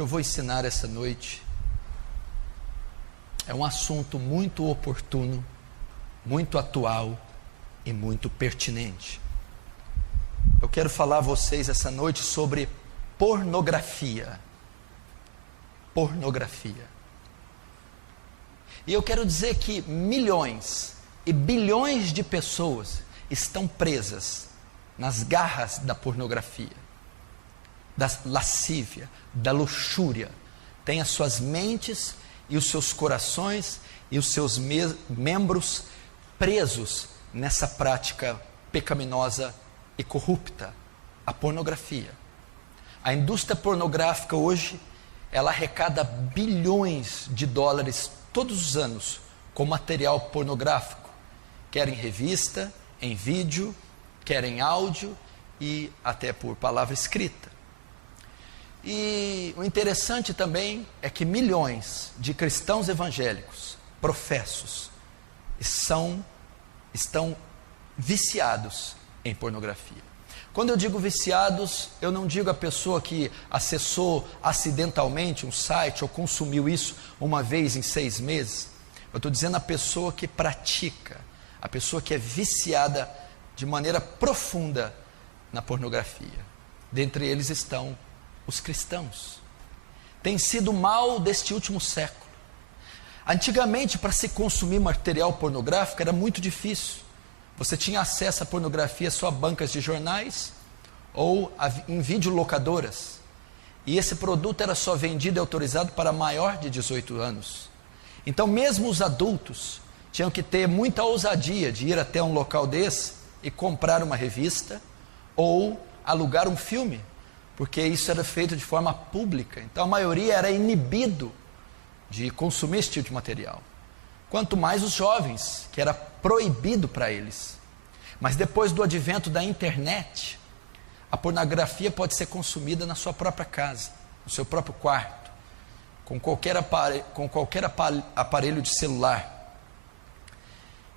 que eu vou ensinar essa noite é um assunto muito oportuno, muito atual e muito pertinente. Eu quero falar a vocês essa noite sobre pornografia. Pornografia. E eu quero dizer que milhões e bilhões de pessoas estão presas nas garras da pornografia, da lascívia, da luxúria. Tem as suas mentes e os seus corações e os seus membros presos nessa prática pecaminosa e corrupta, a pornografia. A indústria pornográfica hoje, ela arrecada bilhões de dólares todos os anos com material pornográfico, quer em revista, em vídeo, quer em áudio e até por palavra escrita. E o interessante também é que milhões de cristãos evangélicos, professos, estão viciados em pornografia. Quando eu digo viciados, eu não digo a pessoa que acessou acidentalmente um site ou consumiu isso uma vez em 6 meses. Eu estou dizendo a pessoa que pratica, a pessoa que é viciada de maneira profunda na pornografia. Dentre eles estão os cristãos. Tem sido o mal deste último século. Antigamente, para se consumir material pornográfico era muito difícil. Você tinha acesso à pornografia só a bancas de jornais ou em videolocadoras. E esse produto era só vendido e autorizado para maior de 18 anos. Então mesmo os adultos tinham que ter muita ousadia de ir até um local desse e comprar uma revista ou alugar um filme, porque isso era feito de forma pública. Então a maioria era inibido de consumir esse tipo de material. Quanto mais os jovens, que era proibido para eles. Mas depois do advento da internet, a pornografia pode ser consumida na sua própria casa, no seu próprio quarto, com qualquer aparelho de celular.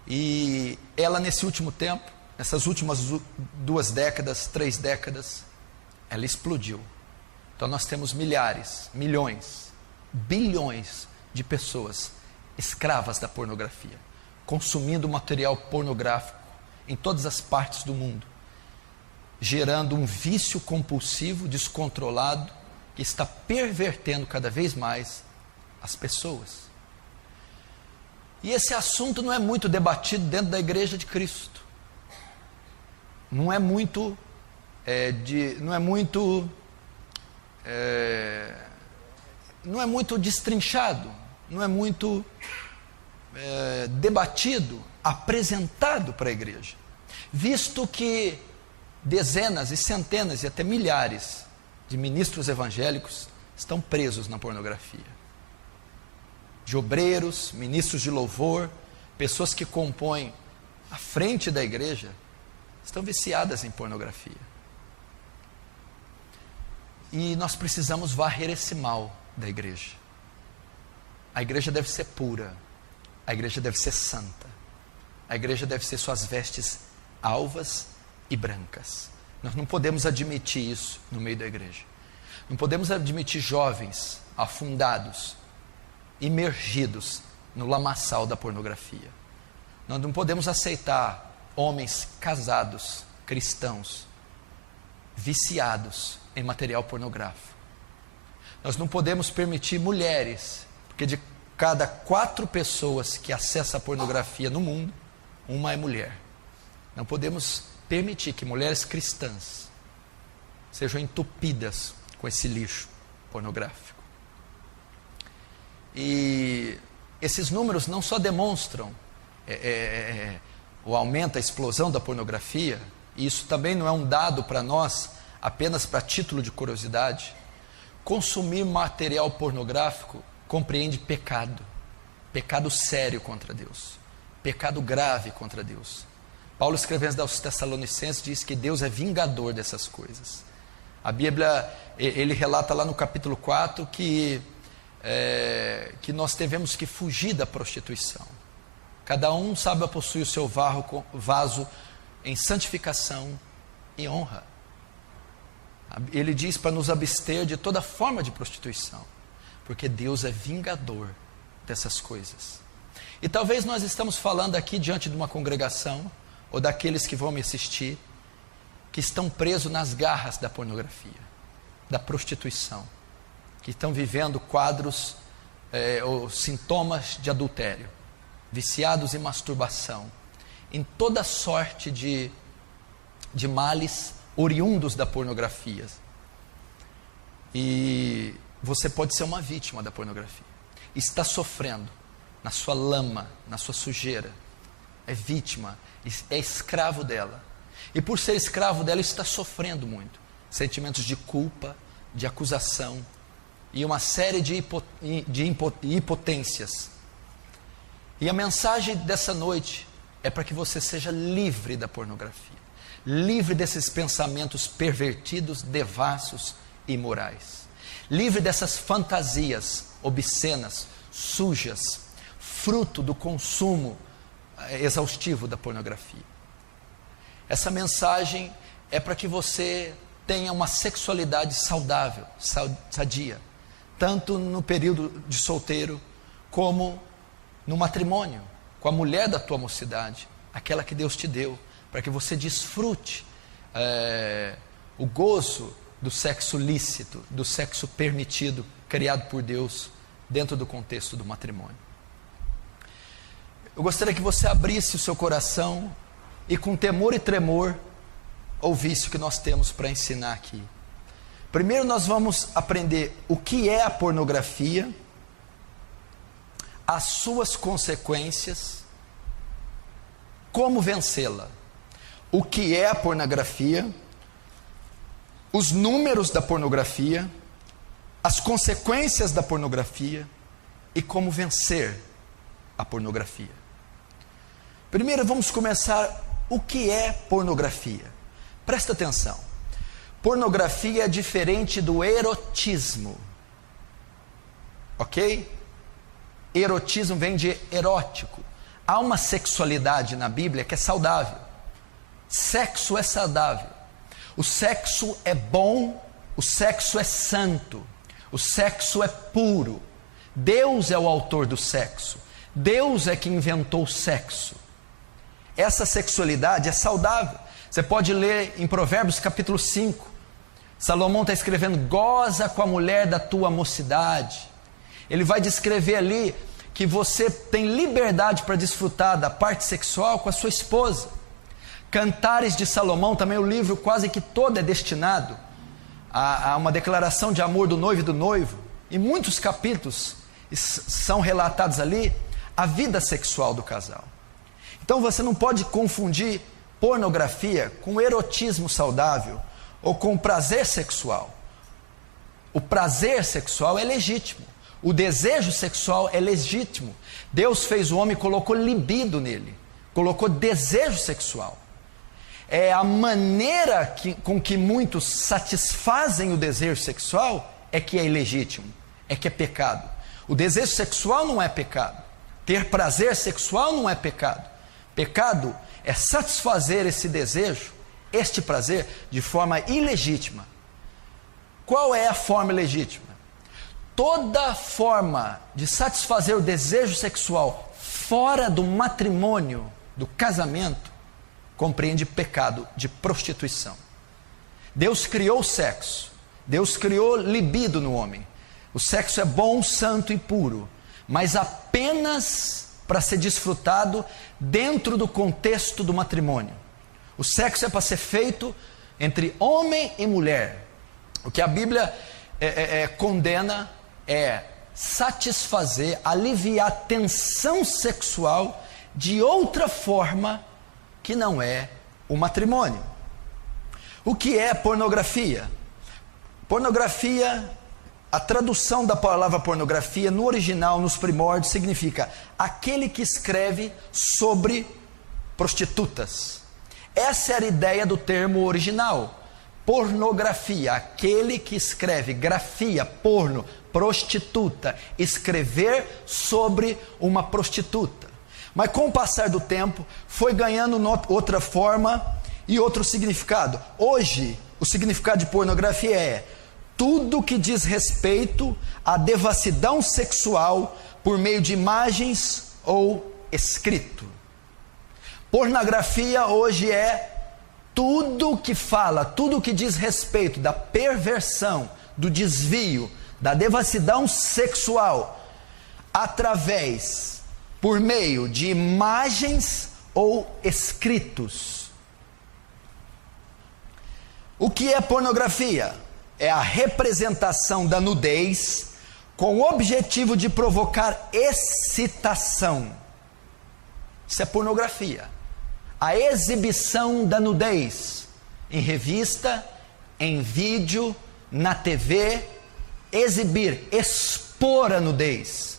E ela nesse último tempo, nessas últimas 2 décadas, 3 décadas, ela explodiu. Então nós temos milhares, milhões, bilhões de pessoas escravas da pornografia, consumindo material pornográfico em todas as partes do mundo, gerando um vício compulsivo, descontrolado, que está pervertendo cada vez mais as pessoas. E esse assunto não é muito debatido dentro da Igreja de Cristo. Não é muito destrinchado, não é muito debatido, apresentado para a igreja, visto que dezenas e centenas e até milhares de ministros evangélicos estão presos na pornografia. De obreiros, ministros de louvor, pessoas que compõem a frente da igreja, estão viciadas em pornografia. E nós precisamos varrer esse mal da igreja. A igreja deve ser pura, a igreja deve ser santa, a igreja deve ser suas vestes alvas e brancas. Nós não podemos admitir isso no meio da igreja. Não podemos admitir jovens afundados, imergidos no lamaçal da pornografia. Nós não podemos aceitar homens casados, cristãos, viciados em material pornográfico. Nós não podemos permitir mulheres, porque de cada 4 pessoas que acessam a pornografia no mundo, uma é mulher. Não podemos permitir que mulheres cristãs sejam entupidas com esse lixo pornográfico. E esses números não só demonstram o aumento, a explosão da pornografia, e isso também não é um dado para nós, apenas para título de curiosidade. Consumir material pornográfico compreende pecado, pecado sério contra Deus, pecado grave contra Deus. Paulo, escrevendo aos Tessalonicenses, diz que Deus é vingador dessas coisas. A Bíblia, ele relata lá no capítulo 4 que nós devemos que fugir da prostituição. Cada um sabe possuir o seu vaso em santificação e honra. Ele diz para nos abster de toda forma de prostituição, porque Deus é vingador dessas coisas. E talvez nós estamos falando aqui diante de uma congregação, ou daqueles que vão me assistir, que estão presos nas garras da pornografia, da prostituição, que estão vivendo quadros ou sintomas de adultério, viciados em masturbação, em toda sorte de males oriundos da pornografia. E você pode ser uma vítima da pornografia, está sofrendo na sua lama, na sua sujeira, é vítima, é escravo dela, e por ser escravo dela está sofrendo muito, sentimentos de culpa, de acusação, e uma série de impotências. E a mensagem dessa noite é para que você seja livre da pornografia, livre desses pensamentos pervertidos, devassos e imorais, livre dessas fantasias obscenas, sujas, fruto do consumo exaustivo da pornografia. Essa mensagem é para que você tenha uma sexualidade saudável, sadia, tanto no período de solteiro, como no matrimônio, com a mulher da tua mocidade, aquela que Deus te deu, para que você desfrute o gozo do sexo lícito, do sexo permitido, criado por Deus, dentro do contexto do matrimônio. Eu gostaria que você abrisse o seu coração e com temor e tremor ouvisse o que nós temos para ensinar aqui. Primeiro nós vamos aprender o que é a pornografia, as suas consequências, como vencê-la. O que é a pornografia, os números da pornografia, as consequências da pornografia e como vencer a pornografia. Primeiro vamos começar o que é pornografia. Presta atenção. Pornografia é diferente do erotismo. Ok? Erotismo vem de erótico. Há uma sexualidade na Bíblia que é saudável. Sexo é saudável. O sexo é bom, o sexo é santo, o sexo é puro. Deus é o autor do sexo. Deus é que inventou o sexo. Essa sexualidade é saudável. Você pode ler em Provérbios capítulo 5. Salomão está escrevendo: goza com a mulher da tua mocidade. Ele vai descrever ali que você tem liberdade para desfrutar da parte sexual com a sua esposa. Cantares de Salomão, também o livro quase que todo é destinado a uma declaração de amor do noivo e do noivo. Em muitos capítulos são relatados ali a vida sexual do casal. Então você não pode confundir pornografia com erotismo saudável ou com prazer sexual. O prazer sexual é legítimo, o desejo sexual é legítimo. Deus fez o homem e colocou libido nele, colocou desejo sexual. É a maneira com que muitos satisfazem o desejo sexual é que é ilegítimo, é que é pecado. O desejo sexual não é pecado, ter prazer sexual não é pecado. Pecado é satisfazer esse desejo, este prazer, de forma ilegítima. Qual é a forma legítima? Toda forma de satisfazer o desejo sexual fora do matrimônio, do casamento, compreende pecado de prostituição. Deus criou o sexo, Deus criou libido no homem. O sexo é bom, santo e puro, mas apenas para ser desfrutado dentro do contexto do matrimônio. O sexo é para ser feito entre homem e mulher. O que a Bíblia condena é satisfazer, aliviar a tensão sexual de outra forma que não é o matrimônio. O que é pornografia? Pornografia, a tradução da palavra pornografia no original, nos primórdios, significa aquele que escreve sobre prostitutas. Essa era a ideia do termo original. Pornografia, aquele que escreve, grafia, porno, prostituta, escrever sobre uma prostituta. Mas com o passar do tempo, foi ganhando outra forma e outro significado. Hoje, O significado de pornografia é tudo que diz respeito à devassidão sexual por meio de imagens ou escrito. Pornografia hoje é tudo que fala, tudo que diz respeito da perversão, do desvio, da devassidão sexual, por meio de imagens ou escritos. O que é pornografia? É a representação da nudez com o objetivo de provocar excitação. Isso é pornografia. A exibição da nudez em revista, em vídeo, na TV, expor a nudez,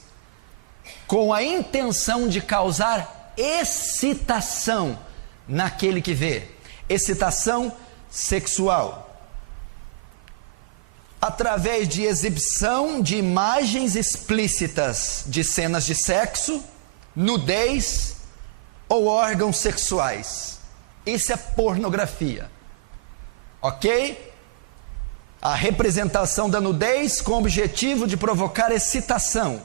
com a intenção de causar excitação naquele que vê, excitação sexual, através de exibição de imagens explícitas de cenas de sexo, nudez ou órgãos sexuais. Isso é pornografia, ok? A representação da nudez com o objetivo de provocar excitação.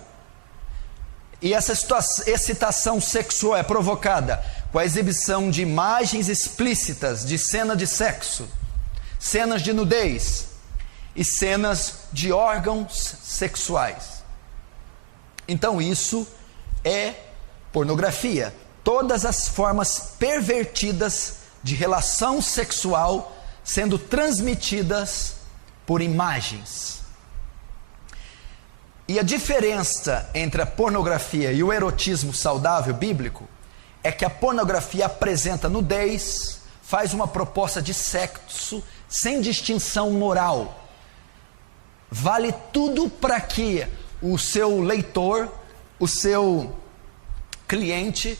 E essa excitação sexual é provocada com a exibição de imagens explícitas de cena de sexo, cenas de nudez e cenas de órgãos sexuais. Então isso é pornografia. Todas as formas pervertidas de relação sexual sendo transmitidas por imagens. E a diferença entre a pornografia e o erotismo saudável bíblico é que a pornografia apresenta nudez, faz uma proposta de sexo sem distinção moral. Vale tudo para que o seu leitor, o seu cliente,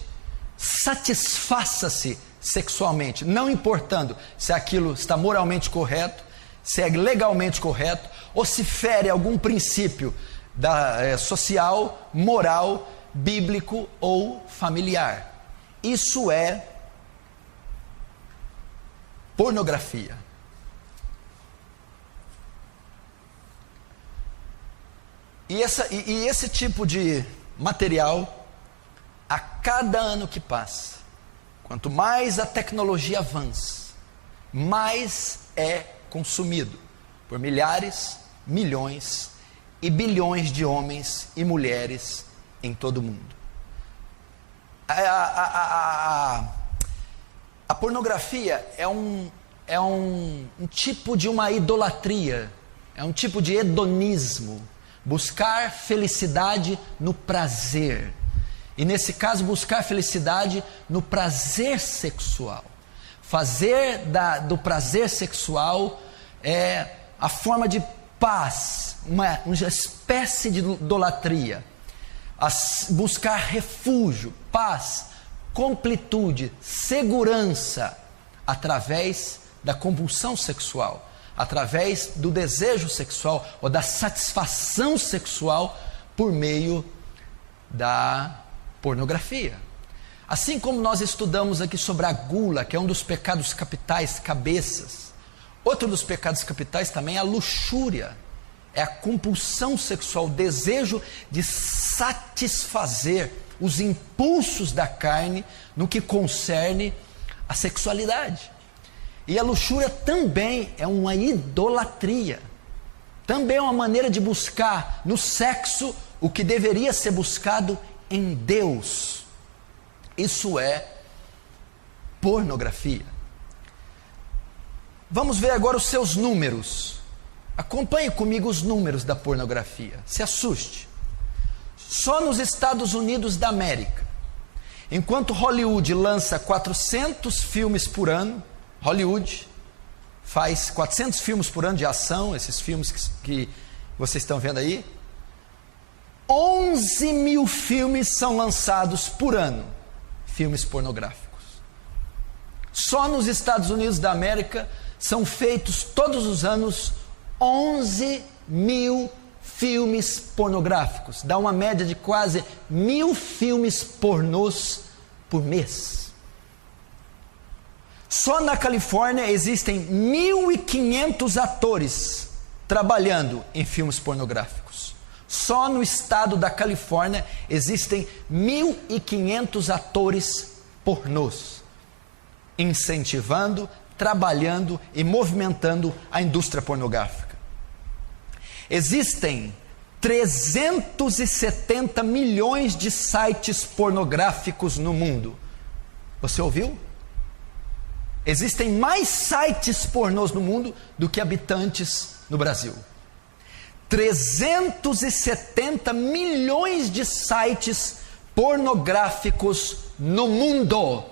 satisfaça-se sexualmente, não importando se aquilo está moralmente correto, se é legalmente correto, ou se fere algum princípio social, moral, bíblico ou familiar. Isso é pornografia. E esse tipo de material, a cada ano que passa, quanto mais a tecnologia avança, mais é consumido por milhares, milhões e bilhões de homens e mulheres em todo o mundo. A pornografia é um tipo de uma idolatria, é um tipo de hedonismo, buscar felicidade no prazer. E nesse caso, buscar felicidade no prazer sexual. Fazer do prazer sexual a forma de paz, uma espécie de idolatria. Buscar refúgio, paz, completude, segurança, através da compulsão sexual, através do desejo sexual ou da satisfação sexual por meio da pornografia. Assim como nós estudamos aqui sobre a gula, que é um dos pecados capitais, cabeças, outro dos pecados capitais também é a luxúria, é a compulsão sexual, o desejo de satisfazer os impulsos da carne no que concerne a sexualidade. E a luxúria também é uma idolatria, também é uma maneira de buscar no sexo o que deveria ser buscado em Deus. Isso é pornografia. Vamos ver agora os seus números. Acompanhe comigo os números da pornografia. Se assuste. Só nos Estados Unidos da América, enquanto Hollywood lança 400 filmes por ano, Hollywood faz 400 filmes por ano de ação, esses filmes que vocês estão vendo aí, 11 mil filmes são lançados por ano, filmes pornográficos. Só nos Estados Unidos da América são feitos todos os anos 11 mil filmes pornográficos. Dá uma média de quase 1.000 filmes pornôs por mês. Só na Califórnia existem 1.500 atores trabalhando em filmes pornográficos. Só no estado da Califórnia existem 1.500 atores pornôs, incentivando, trabalhando e movimentando a indústria pornográfica. Existem 370 milhões de sites pornográficos no mundo. Você ouviu? Existem mais sites pornôs no mundo do que habitantes no Brasil. 370 milhões de sites pornográficos no mundo.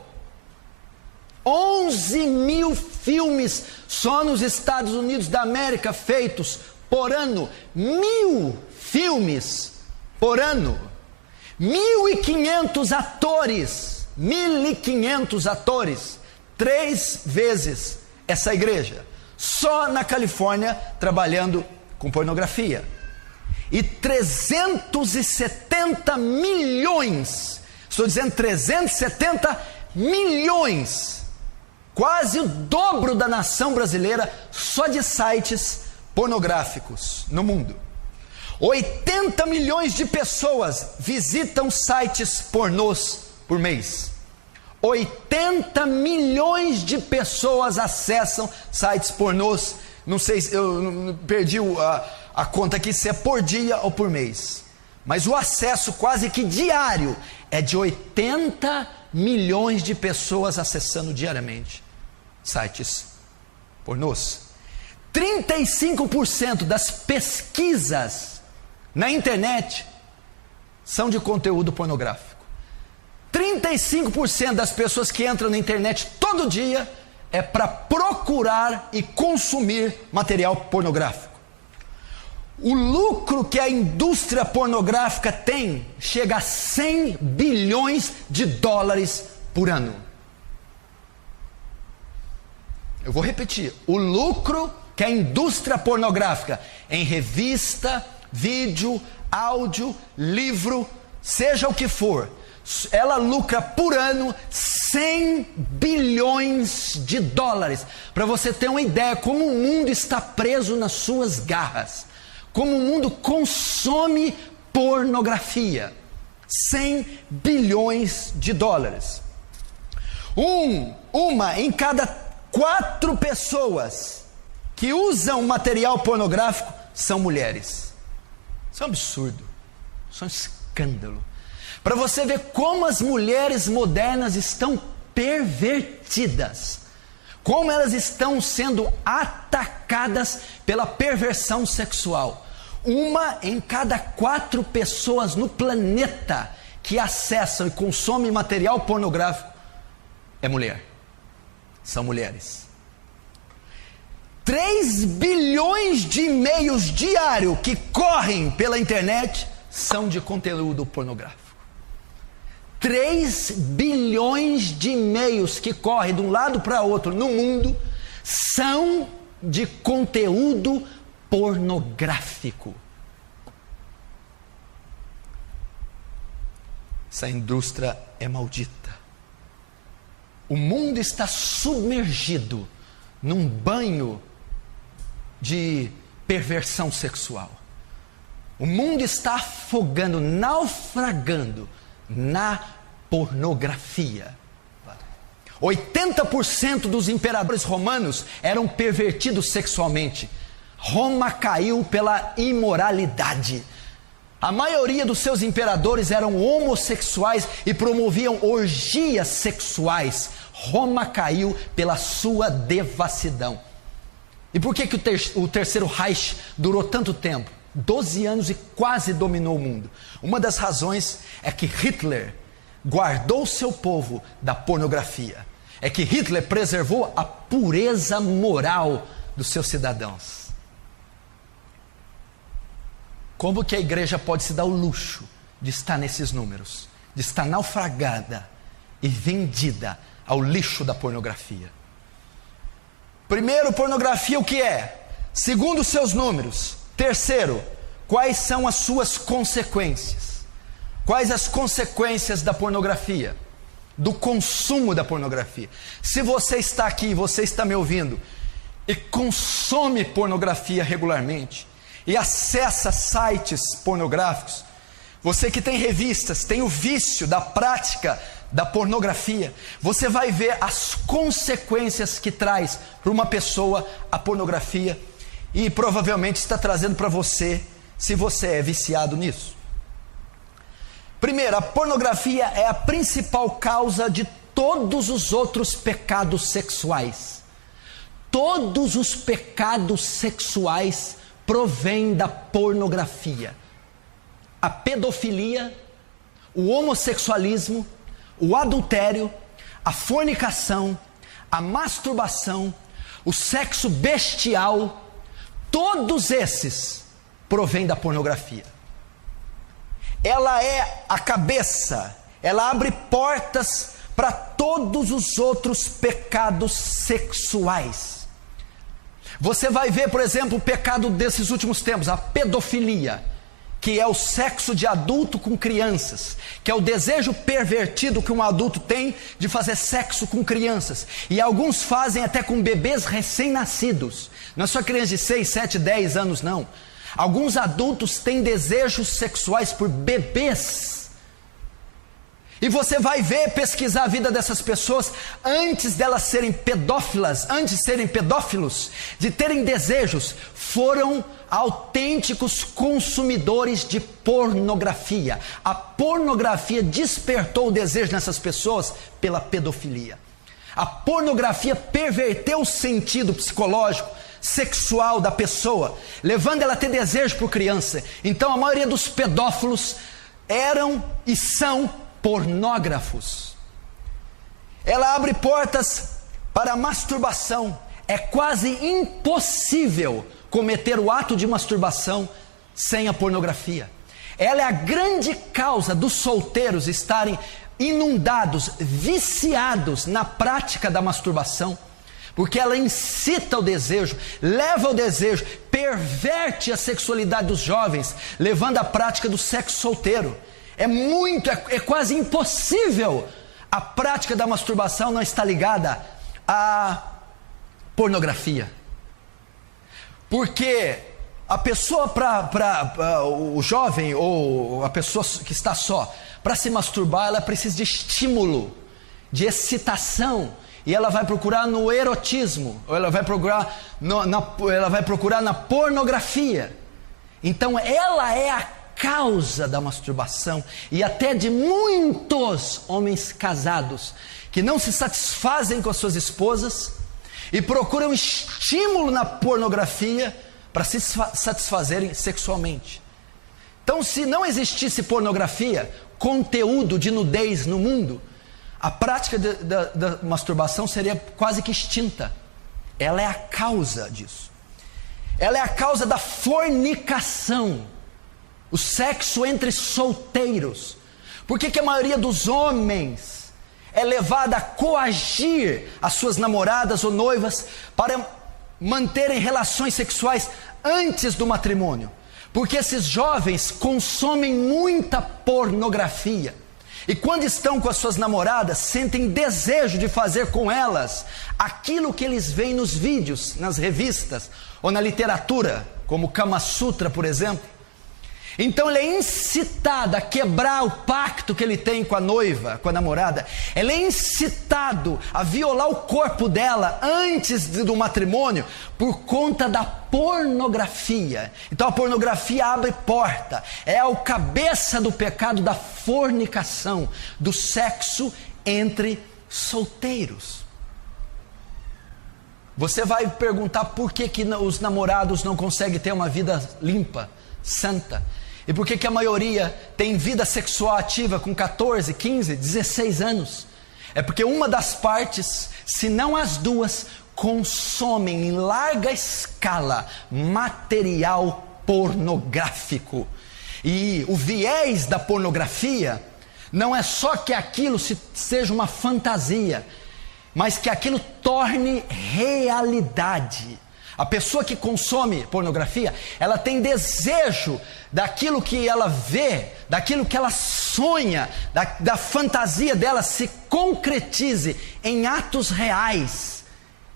11 mil filmes só nos Estados Unidos da América feitos por ano. 1.000 filmes por ano. 1.500 atores. 1.500 atores. 3 vezes essa igreja. Só na Califórnia trabalhando com pornografia. E 370 milhões, estou dizendo 370 milhões, quase o dobro da nação brasileira, só de sites pornográficos no mundo. 80 milhões de pessoas visitam sites pornôs por mês. 80 milhões de pessoas acessam sites pornôs. Não sei, eu perdi a conta aqui se é por dia ou por mês. Mas o acesso quase que diário é de 80 milhões de pessoas acessando diariamente sites pornôs. 35% das pesquisas na internet são de conteúdo pornográfico. 35% das pessoas que entram na internet todo dia é para procurar e consumir material pornográfico. O lucro que a indústria pornográfica tem chega a 100 bilhões de dólares por ano. Eu vou repetir. O lucro que a indústria pornográfica em revista, vídeo, áudio, livro, seja o que for, ela lucra por ano 100 bilhões de dólares. Para você ter uma ideia como o mundo está preso nas suas garras. Como o mundo consome pornografia. 100 bilhões de dólares. Uma em cada 4 pessoas que usam material pornográfico são mulheres. Isso é um absurdo. Isso é um escândalo. Para você ver como as mulheres modernas estão pervertidas. Como elas estão sendo atacadas pela perversão sexual. Uma em cada 4 pessoas no planeta que acessam e consomem material pornográfico é mulher. São mulheres. 3 bilhões de e-mails diários que correm pela internet são de conteúdo pornográfico. 3 bilhões de e-mails que correm de um lado para outro no mundo são de conteúdo pornográfico. Essa indústria é maldita. O mundo está submergido num banho de perversão sexual. O mundo está afogando, naufragando na pornografia. 80% dos imperadores romanos eram pervertidos sexualmente. Roma caiu pela imoralidade. A maioria dos seus imperadores eram homossexuais e promoviam orgias sexuais. Roma caiu pela sua devassidão. E por que o terceiro Reich durou tanto tempo? 12 anos e quase dominou o mundo. Uma das razões é que Hitler guardou seu povo da pornografia. É que Hitler preservou a pureza moral dos seus cidadãos. Como que a igreja pode se dar o luxo de estar nesses números? De estar naufragada e vendida ao lixo da pornografia. Primeiro, pornografia o que é? Segundo os seus números. Terceiro, quais são as suas consequências? Quais as consequências da pornografia? do consumo da pornografia. Se você está aqui, você está me ouvindo e consome pornografia regularmente e acessa sites pornográficos, você que tem revistas, tem o vício da prática da pornografia, você vai ver as consequências que traz para uma pessoa a pornografia, e provavelmente está trazendo para você, se você é viciado nisso. Primeiro, a pornografia é a principal causa de todos os outros pecados sexuais. Todos os pecados sexuais provêm da pornografia. A pedofilia, o homossexualismo, o adultério, a fornicação, a masturbação, o sexo bestial, todos esses provêm da pornografia. Ela é a cabeça, ela abre portas para todos os outros pecados sexuais. Você vai ver, por exemplo, o pecado desses últimos tempos, a pedofilia, que é o sexo de adulto com crianças, que é o desejo pervertido que um adulto tem de fazer sexo com crianças, e alguns fazem até com bebês recém-nascidos, não é só criança de 6, 7, 10 anos não, alguns adultos têm desejos sexuais por bebês, e você vai ver, pesquisar a vida dessas pessoas, antes delas serem pedófilas, antes de serem pedófilos, de terem desejos, foram autênticos consumidores de pornografia. A pornografia despertou o desejo nessas pessoas pela pedofilia. A pornografia perverteu o sentido psicológico, sexual da pessoa, levando ela a ter desejo por criança. Então a maioria dos pedófilos eram e são pornógrafos. Ela abre portas para a masturbação. É quase impossível cometer o ato de masturbação sem a pornografia. Ela é a grande causa dos solteiros estarem inundados, viciados na prática da masturbação, porque ela incita o desejo, leva ao desejo, perverte a sexualidade dos jovens, levando à prática do sexo solteiro. É quase impossível a prática da masturbação não estar ligada à pornografia. Porque a pessoa, o jovem ou a pessoa que está só, para se masturbar, ela precisa de estímulo, de excitação, e ela vai procurar no erotismo, ou ela vai procurar na pornografia. Então ela é a causa da masturbação e até de muitos homens casados que não se satisfazem com as suas esposas e procuram estímulo na pornografia para se satisfazerem sexualmente. Então, se não existisse pornografia, conteúdo de nudez no mundo, a prática da masturbação seria quase que extinta. Ela é a causa disso. Ela é a causa da fornicação, o sexo entre solteiros. Por que a maioria dos homens é levada a coagir as suas namoradas ou noivas para manterem relações sexuais antes do matrimônio? Porque esses jovens consomem muita pornografia, e quando estão com as suas namoradas, sentem desejo de fazer com elas aquilo que eles veem nos vídeos, nas revistas ou na literatura, como Kama Sutra, por exemplo. Então ele é incitado a quebrar o pacto que ele tem com a noiva, com a namorada. Ele é incitado a violar o corpo dela antes do matrimônio por conta da pornografia. Então a pornografia abre porta, é o cabeça do pecado da fornicação, do sexo entre solteiros. Você vai perguntar por que os namorados não conseguem ter uma vida limpa, santa. E por que a maioria tem vida sexual ativa com 14, 15, 16 anos? É porque uma das partes, se não as duas, consomem em larga escala material pornográfico. E o viés da pornografia não é só que aquilo seja uma fantasia, mas que aquilo torne realidade. A pessoa que consome pornografia, ela tem desejo daquilo que ela vê, daquilo que ela sonha, da fantasia dela se concretize em atos reais.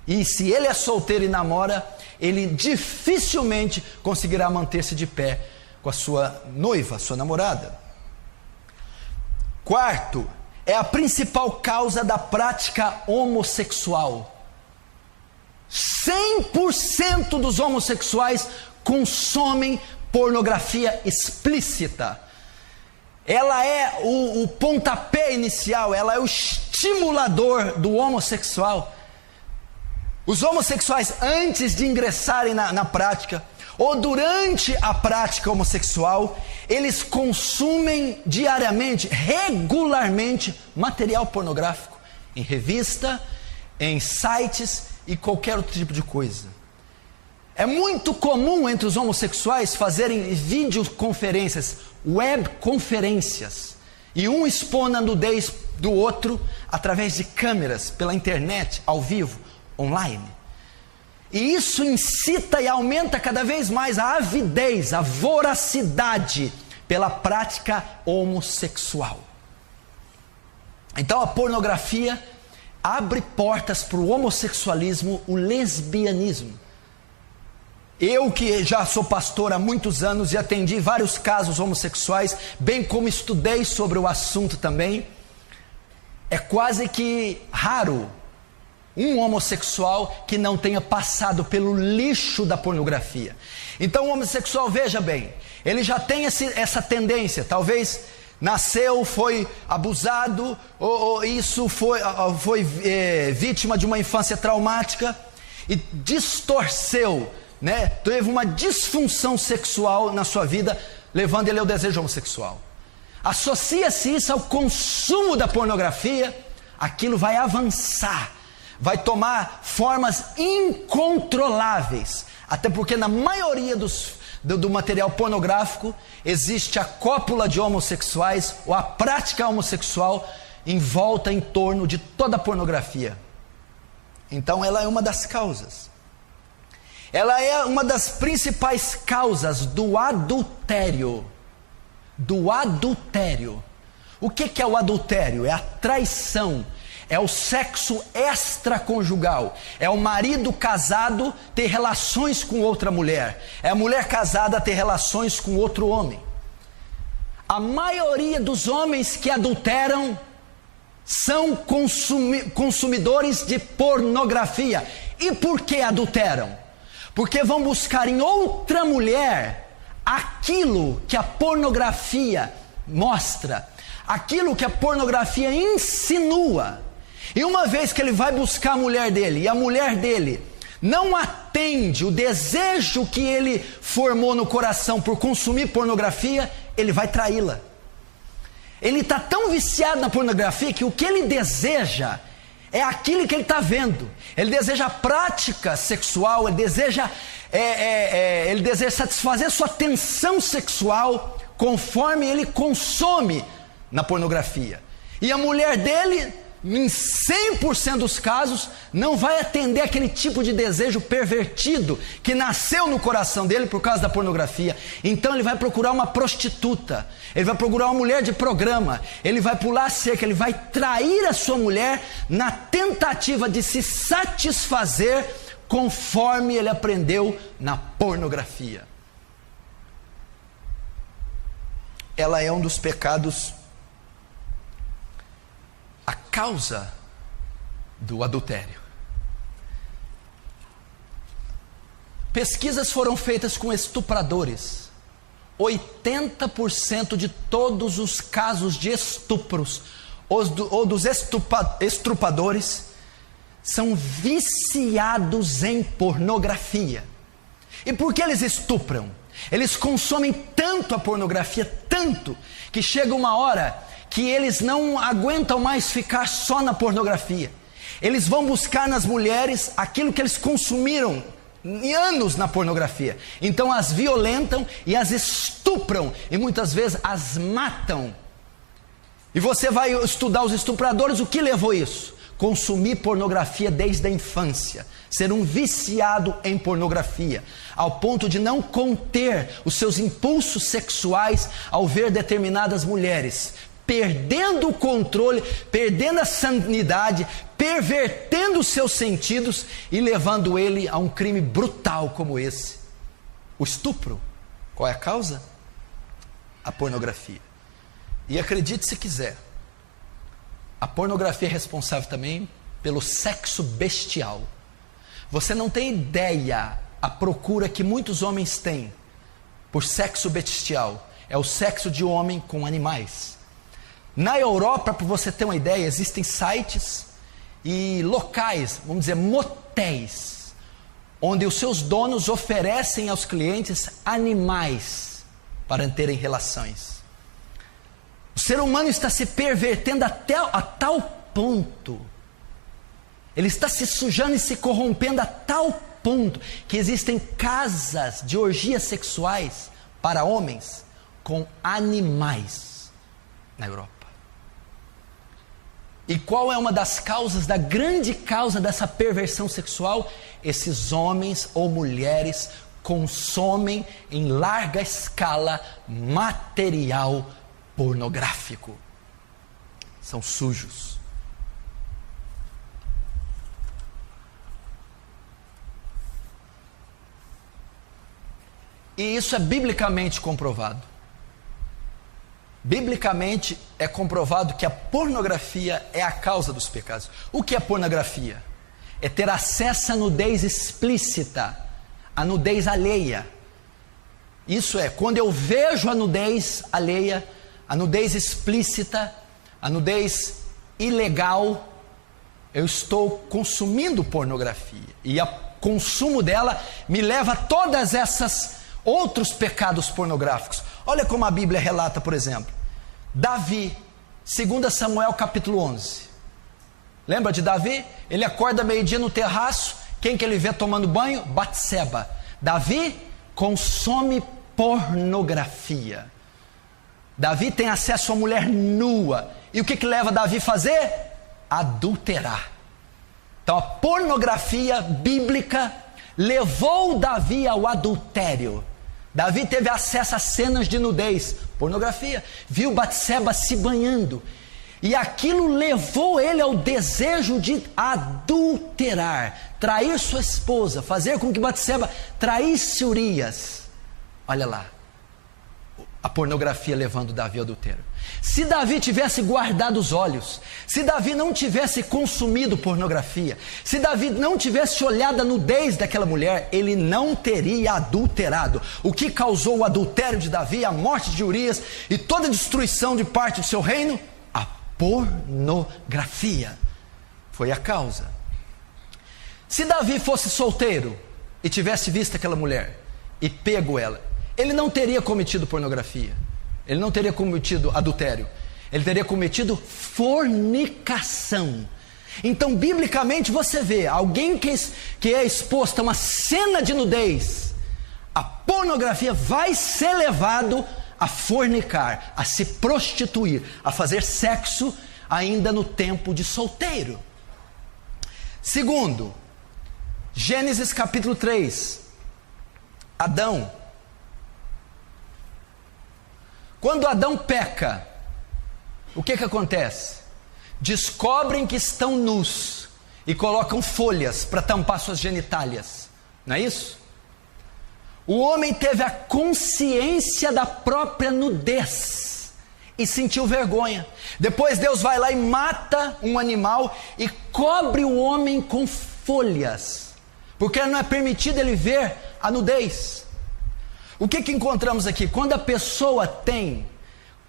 E se ele é solteiro e namora, ele dificilmente conseguirá manter-se de pé com a sua noiva, sua namorada. Quarto, é a principal causa da prática homossexual. 100% dos homossexuais consomem pornografia explícita. Ela é o pontapé inicial, ela é o estimulador do homossexual. Os homossexuais, antes de ingressarem na prática, ou durante a prática homossexual, eles consumem diariamente, regularmente, material pornográfico, em revista, em sites e qualquer outro tipo de coisa. É muito comum entre os homossexuais fazerem videoconferências, webconferências, e um expõe a nudez do outro através de câmeras, pela internet, ao vivo, online. E isso incita e aumenta cada vez mais a avidez, a voracidade pela prática homossexual. Então a pornografia abre portas para o homossexualismo, o lesbianismo. Eu que já sou pastor há muitos anos e atendi vários casos homossexuais, bem como estudei sobre o assunto também, é quase que raro um homossexual que não tenha passado pelo lixo da pornografia. Então o homossexual, veja bem, ele já tem essa tendência, talvez nasceu, foi abusado, ou isso foi vítima de uma infância traumática e distorceu, né? Teve uma disfunção sexual na sua vida, levando ele ao desejo homossexual. Associa-se isso ao consumo da pornografia, aquilo vai avançar, vai tomar formas incontroláveis, até porque na maioria do material pornográfico existe a cópula de homossexuais, ou a prática homossexual em volta, em torno de toda a pornografia. Então ela é uma das causas. Ela é uma das principais causas do adultério. Do adultério. O que é o adultério? É a traição. É o sexo extraconjugal. É o marido casado ter relações com outra mulher. É a mulher casada ter relações com outro homem. A maioria dos homens que adulteram são consumidores de pornografia. E por que adulteram? Porque vão buscar em outra mulher aquilo que a pornografia mostra, aquilo que a pornografia insinua. E uma vez que ele vai buscar a mulher dele, e a mulher dele não atende o desejo que ele formou no coração por consumir pornografia, ele vai traí-la. Ele está tão viciado na pornografia que o que ele deseja é aquilo que ele está vendo. Ele deseja prática sexual, ele deseja satisfazer sua tensão sexual conforme ele consome na pornografia. E a mulher dele, em 100% dos casos, não vai atender aquele tipo de desejo pervertido que nasceu no coração dele por causa da pornografia. Então ele vai procurar uma prostituta, ele vai procurar uma mulher de programa, ele vai pular a cerca, ele vai trair a sua mulher na tentativa de se satisfazer conforme ele aprendeu na pornografia. Ela é um dos pecados, a causa do adultério. Pesquisas foram feitas com estupradores. 80% de todos os casos de estupros ou dos estrupadores são viciados em pornografia. E por que eles estupram? Eles consomem tanto a pornografia, tanto, que chega uma hora que eles não aguentam mais ficar só na pornografia. Eles vão buscar nas mulheres aquilo que eles consumiram em anos na pornografia. Então as violentam e as estupram e muitas vezes as matam. E você vai estudar os estupradores, o que levou isso? consumir pornografia desde a infância, ser um viciado em pornografia, ao ponto de não conter os seus impulsos sexuais ao ver determinadas mulheres, perdendo o controle, perdendo a sanidade, pervertendo os seus sentidos e levando ele a um crime brutal como esse, o estupro. Qual é a causa? A pornografia. E acredite se quiser, a pornografia é responsável também pelo sexo bestial. Você não tem ideia a procura que muitos homens têm por sexo bestial. É o sexo de homem com animais. Na Europa, para você ter uma ideia, existem sites e locais, vamos dizer, motéis, onde os seus donos oferecem aos clientes animais para terem relações. O ser humano está se pervertendo a tal ponto, ele está se sujando e se corrompendo a tal ponto, que existem casas de orgias sexuais para homens com animais na Europa. E qual é uma das causas, da grande causa dessa perversão sexual? Esses homens ou mulheres consomem em larga escala material pornográfico. São sujos. E isso é biblicamente comprovado. Biblicamente é comprovado que a pornografia é a causa dos pecados. O que é pornografia? É ter acesso à nudez explícita, à nudez alheia. Isso é, quando eu vejo a nudez alheia, a nudez explícita, a nudez ilegal, eu estou consumindo pornografia. E o consumo dela me leva a todas essas outros pecados pornográficos. Olha como a Bíblia relata, por exemplo, Davi, 2 Samuel capítulo 11. Lembra de Davi? Ele acorda meio-dia no terraço, quem que ele vê tomando banho? Batseba. Davi consome pornografia. Davi tem acesso a mulher nua. E o que leva Davi a fazer? Adulterar. Então a pornografia bíblica levou Davi ao adultério. Davi teve acesso a cenas de nudez, pornografia, viu Batseba se banhando, e aquilo levou ele ao desejo de adulterar, trair sua esposa, fazer com que Batseba traísse Urias. Olha lá, a pornografia levando Davi ao adultério. Se Davi tivesse guardado os olhos, se Davi não tivesse consumido pornografia, se Davi não tivesse olhado a nudez daquela mulher, ele não teria adulterado. O que causou o adultério de Davi, a morte de Urias e toda a destruição de parte do seu reino? A pornografia foi a causa. Se Davi fosse solteiro e tivesse visto aquela mulher e pego ela, ele não teria cometido pornografia, ele não teria cometido adultério, ele teria cometido fornicação. Então, biblicamente, você vê alguém que é exposto a uma cena de nudez, a pornografia vai ser levado a fornicar, a se prostituir, a fazer sexo ainda no tempo de solteiro. Segundo, Gênesis capítulo 3, Adão. Quando Adão peca, o que acontece? Descobrem que estão nus e colocam folhas para tampar suas genitálias, não é isso? O homem teve a consciência da própria nudez e sentiu vergonha. Depois Deus vai lá e mata um animal e cobre o homem com folhas, porque não é permitido ele ver a nudez. O que encontramos aqui? Quando a pessoa tem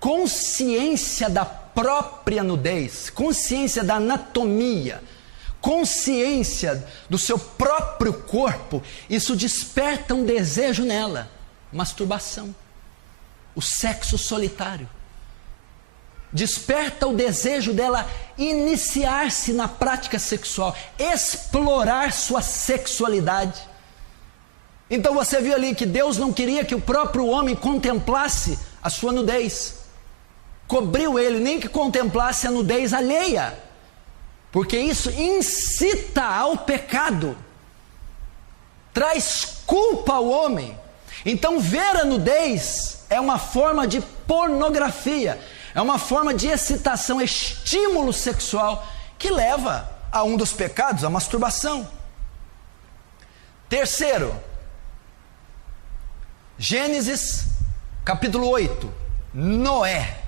consciência da própria nudez, consciência da anatomia, consciência do seu próprio corpo, isso desperta um desejo nela, masturbação, o sexo solitário. Desperta o desejo dela iniciar-se na prática sexual, explorar sua sexualidade. Então você viu ali que Deus não queria que o próprio homem contemplasse a sua nudez. Cobriu ele, nem que contemplasse a nudez alheia. porque isso incita ao pecado, traz culpa ao homem. Então ver a nudez é uma forma de pornografia, é uma forma de excitação, estímulo sexual, que leva a um dos pecados, a masturbação. Terceiro, Gênesis capítulo 8, Noé.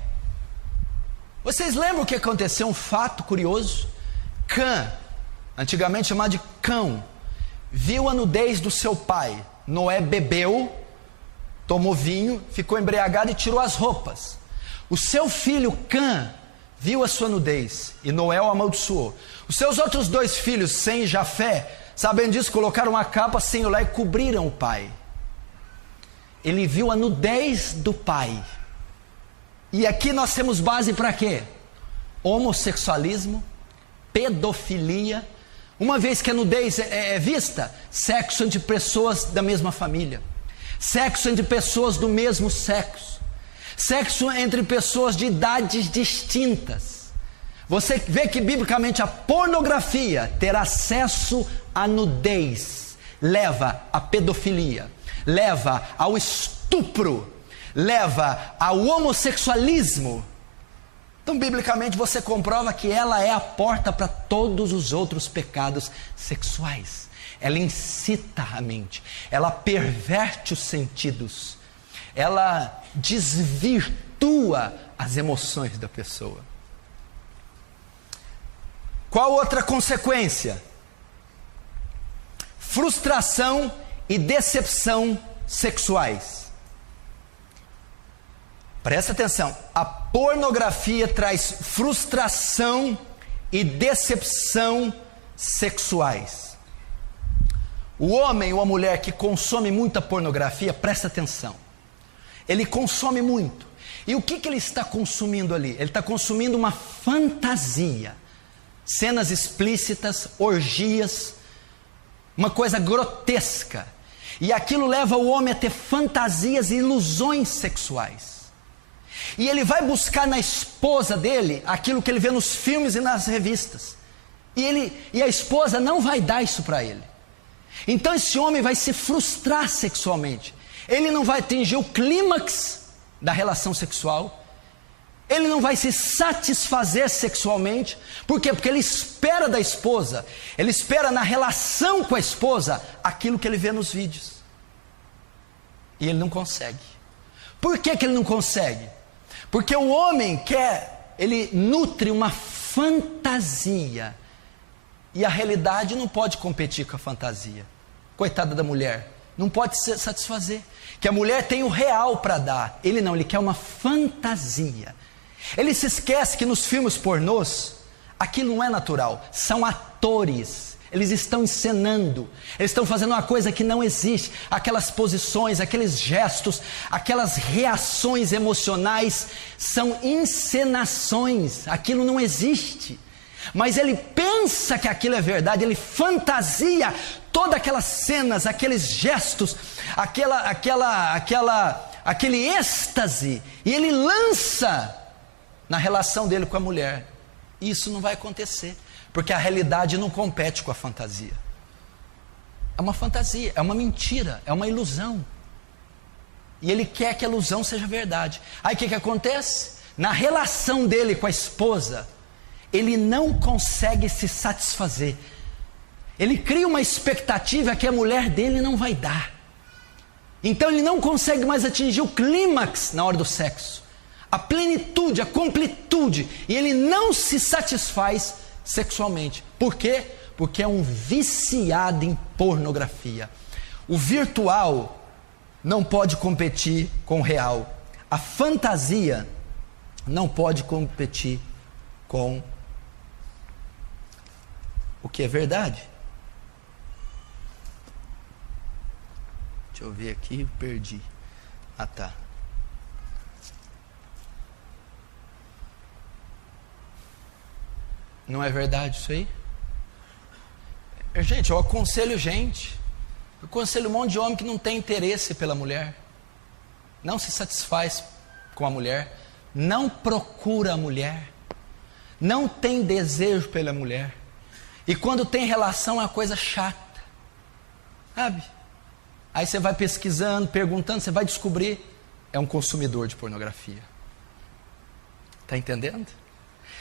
Vocês lembram o que aconteceu? Um fato curioso. Cã, antigamente chamado de Cão, viu a nudez do seu pai. Noé bebeu, tomou vinho, ficou embriagado e tirou as roupas. O seu filho Cã viu a sua nudez e Noé o amaldiçoou. Os seus outros dois filhos, Sem e Jafé, sabendo disso, colocaram uma capa sem olhar e cobriram o pai. Ele viu a nudez do pai. E aqui nós temos base para quê? Homossexualismo, pedofilia. Uma vez que a nudez é vista, sexo entre pessoas da mesma família, sexo entre pessoas do mesmo sexo, sexo entre pessoas de idades distintas. Você vê que biblicamente a pornografia, ter acesso à nudez, leva à pedofilia, leva ao estupro, leva ao homossexualismo. Então, biblicamente, você comprova que ela é a porta para todos os outros pecados sexuais. Ela incita a mente, ela perverte os sentidos, ela desvirtua as emoções da pessoa. Qual outra consequência? Frustração e decepção sexuais. Presta atenção, a pornografia traz frustração e decepção sexuais. O homem ou a mulher que consome muita pornografia, presta atenção, ele consome muito. E o que ele está consumindo ali? Ele está consumindo uma fantasia, cenas explícitas, orgias, uma coisa grotesca. E aquilo leva o homem a ter fantasias e ilusões sexuais. E ele vai buscar na esposa dele aquilo que ele vê nos filmes e nas revistas. E a esposa não vai dar isso para ele. Então esse homem vai se frustrar sexualmente. Ele não vai atingir o clímax da relação sexual. Ele não vai se satisfazer sexualmente. Por quê? Porque ele espera da esposa, ele espera na relação com a esposa aquilo que ele vê nos vídeos. E ele não consegue. Por que ele não consegue? Porque o homem ele nutre uma fantasia, e a realidade não pode competir com a fantasia. Coitada da mulher, não pode se satisfazer, que a mulher tem o real para dar, ele não, ele quer uma fantasia. Ele se esquece que nos filmes pornôs, aquilo não é natural, são atores, eles estão encenando, eles estão fazendo uma coisa que não existe, aquelas posições, aqueles gestos, aquelas reações emocionais, são encenações, aquilo não existe, mas ele pensa que aquilo é verdade, ele fantasia todas aquelas cenas, aqueles gestos, aquele êxtase, e ele lança na relação dele com a mulher. Isso não vai acontecer, porque a realidade não compete com a fantasia. É uma fantasia, é uma mentira, é uma ilusão. E ele quer que a ilusão seja verdade. Aí o que acontece? Na relação dele com a esposa, ele não consegue se satisfazer. Ele cria uma expectativa que a mulher dele não vai dar. Então ele não consegue mais atingir o clímax na hora do sexo, a plenitude, a completude, e ele não se satisfaz sexualmente. Por quê? Porque é um viciado em pornografia. O virtual não pode competir com o real. A fantasia não pode competir com o que é verdade. Deixa eu ver aqui, perdi. Ah, tá. Não é verdade isso aí? Gente, eu aconselho um monte de homem que não tem interesse pela mulher, não se satisfaz com a mulher, não procura a mulher, não tem desejo pela mulher, e quando tem relação é uma coisa chata, sabe? Aí você vai pesquisando, perguntando, você vai descobrir, é um consumidor de pornografia. Está entendendo?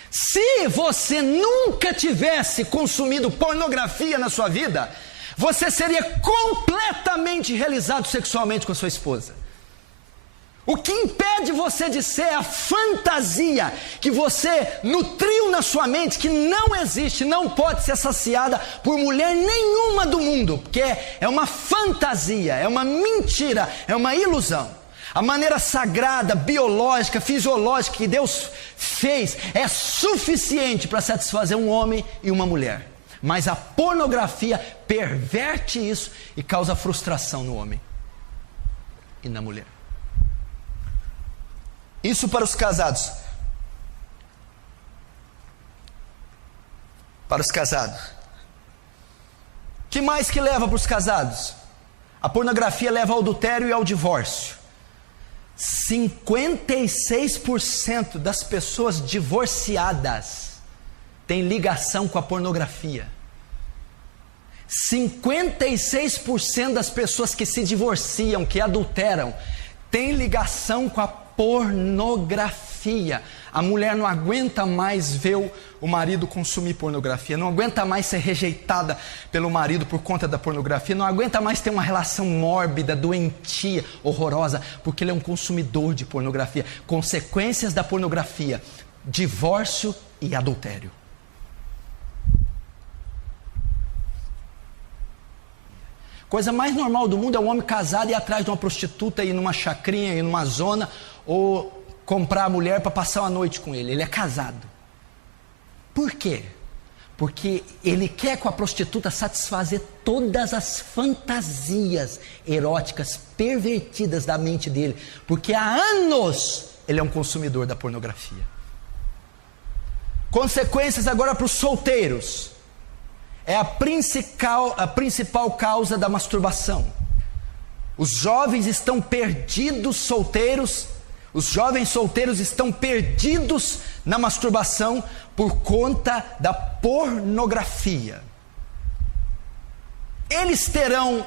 Se você nunca tivesse consumido pornografia na sua vida, você seria completamente realizado sexualmente com a sua esposa. O que impede você de ser a fantasia que você nutriu na sua mente, que não existe, não pode ser saciada por mulher nenhuma do mundo, porque é uma fantasia, é uma mentira, é uma ilusão. A maneira sagrada, biológica, fisiológica que Deus fez é suficiente para satisfazer um homem e uma mulher. Mas a pornografia perverte isso e causa frustração no homem e na mulher. Isso para os casados. Para os casados. Que mais que leva para os casados? A pornografia leva ao adultério e ao divórcio. 56% das pessoas divorciadas têm ligação com a pornografia. 56% das pessoas que se divorciam, que adulteram, têm ligação com a pornografia. A mulher não aguenta mais ver o marido consumir pornografia, não aguenta mais ser rejeitada pelo marido por conta da pornografia, não aguenta mais ter uma relação mórbida, doentia, horrorosa, porque ele é um consumidor de pornografia. Consequências da pornografia: divórcio e adultério. Coisa mais normal do mundo é o homem casado ir atrás de uma prostituta, ir numa chacrinha, ir numa zona, ou comprar a mulher para passar uma noite com ele. Ele é casado. Por quê? Porque ele quer com a prostituta satisfazer todas as fantasias eróticas pervertidas da mente dele, porque há anos ele é um consumidor da pornografia. Consequências agora para os solteiros. É a principal causa da masturbação. Os jovens estão perdidos solteiros. Os jovens solteiros estão perdidos na masturbação por conta da pornografia. Eles terão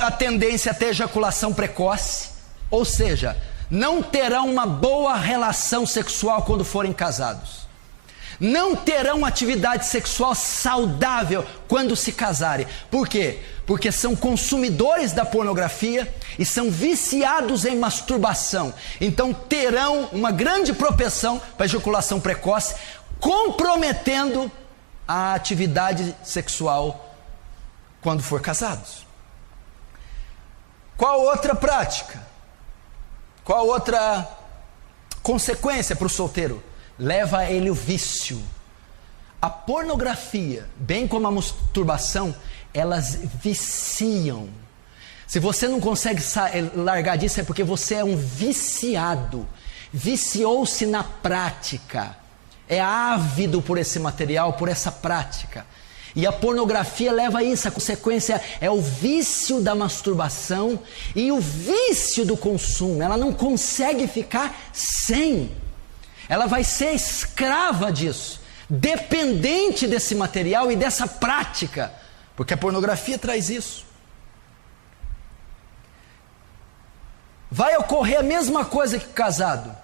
a tendência a ter ejaculação precoce, ou seja, não terão uma boa relação sexual quando forem casados. Não terão atividade sexual saudável quando se casarem. Por quê? Porque são consumidores da pornografia e são viciados em masturbação. Então terão uma grande propensão para ejaculação precoce, comprometendo a atividade sexual quando for casados. Qual outra prática? Qual outra consequência para o solteiro? Leva a ele o vício. A pornografia, bem como a masturbação, elas viciam. Se você não consegue largar disso, é porque você é um viciado. Viciou-se na prática. É ávido por esse material, por essa prática. E a pornografia leva a isso. A consequência é o vício da masturbação e o vício do consumo. Ela não consegue ficar sem. Ela vai ser escrava disso, dependente desse material e dessa prática, porque a pornografia traz isso. Vai ocorrer a mesma coisa que o casado,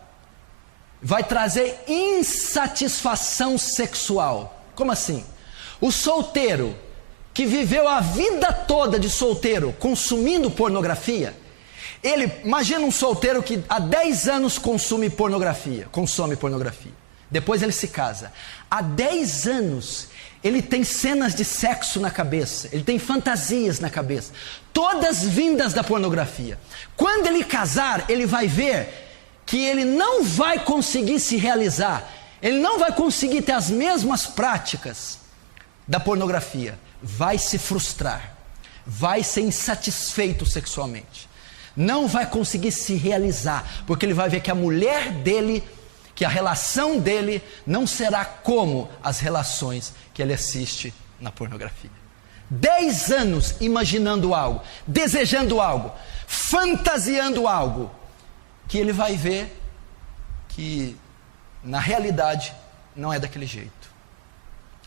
vai trazer insatisfação sexual. Como assim? O solteiro que viveu a vida toda de solteiro consumindo pornografia, imagina um solteiro que há 10 anos consome pornografia. Depois ele se casa. Há 10 anos ele tem cenas de sexo na cabeça, ele tem fantasias na cabeça, todas vindas da pornografia. Quando ele casar, ele vai ver que ele não vai conseguir se realizar, ele não vai conseguir ter as mesmas práticas da pornografia, vai se frustrar, vai ser insatisfeito sexualmente. Não vai conseguir se realizar, porque ele vai ver que a mulher dele, que a relação dele não será como as relações que ele assiste na pornografia. 10 anos imaginando algo, desejando algo, fantasiando algo, que ele vai ver que na realidade não é daquele jeito.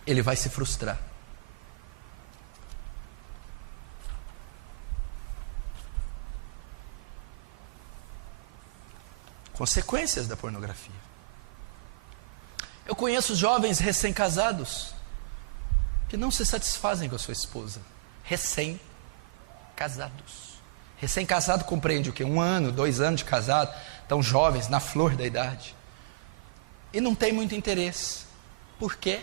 Ele vai se frustrar. Consequências da pornografia. Eu conheço jovens recém-casados que não se satisfazem com a sua esposa. Recém-casados. Recém-casado compreende o quê? 1 ano, 2 anos de casado, tão jovens, na flor da idade. E não tem muito interesse. Por quê?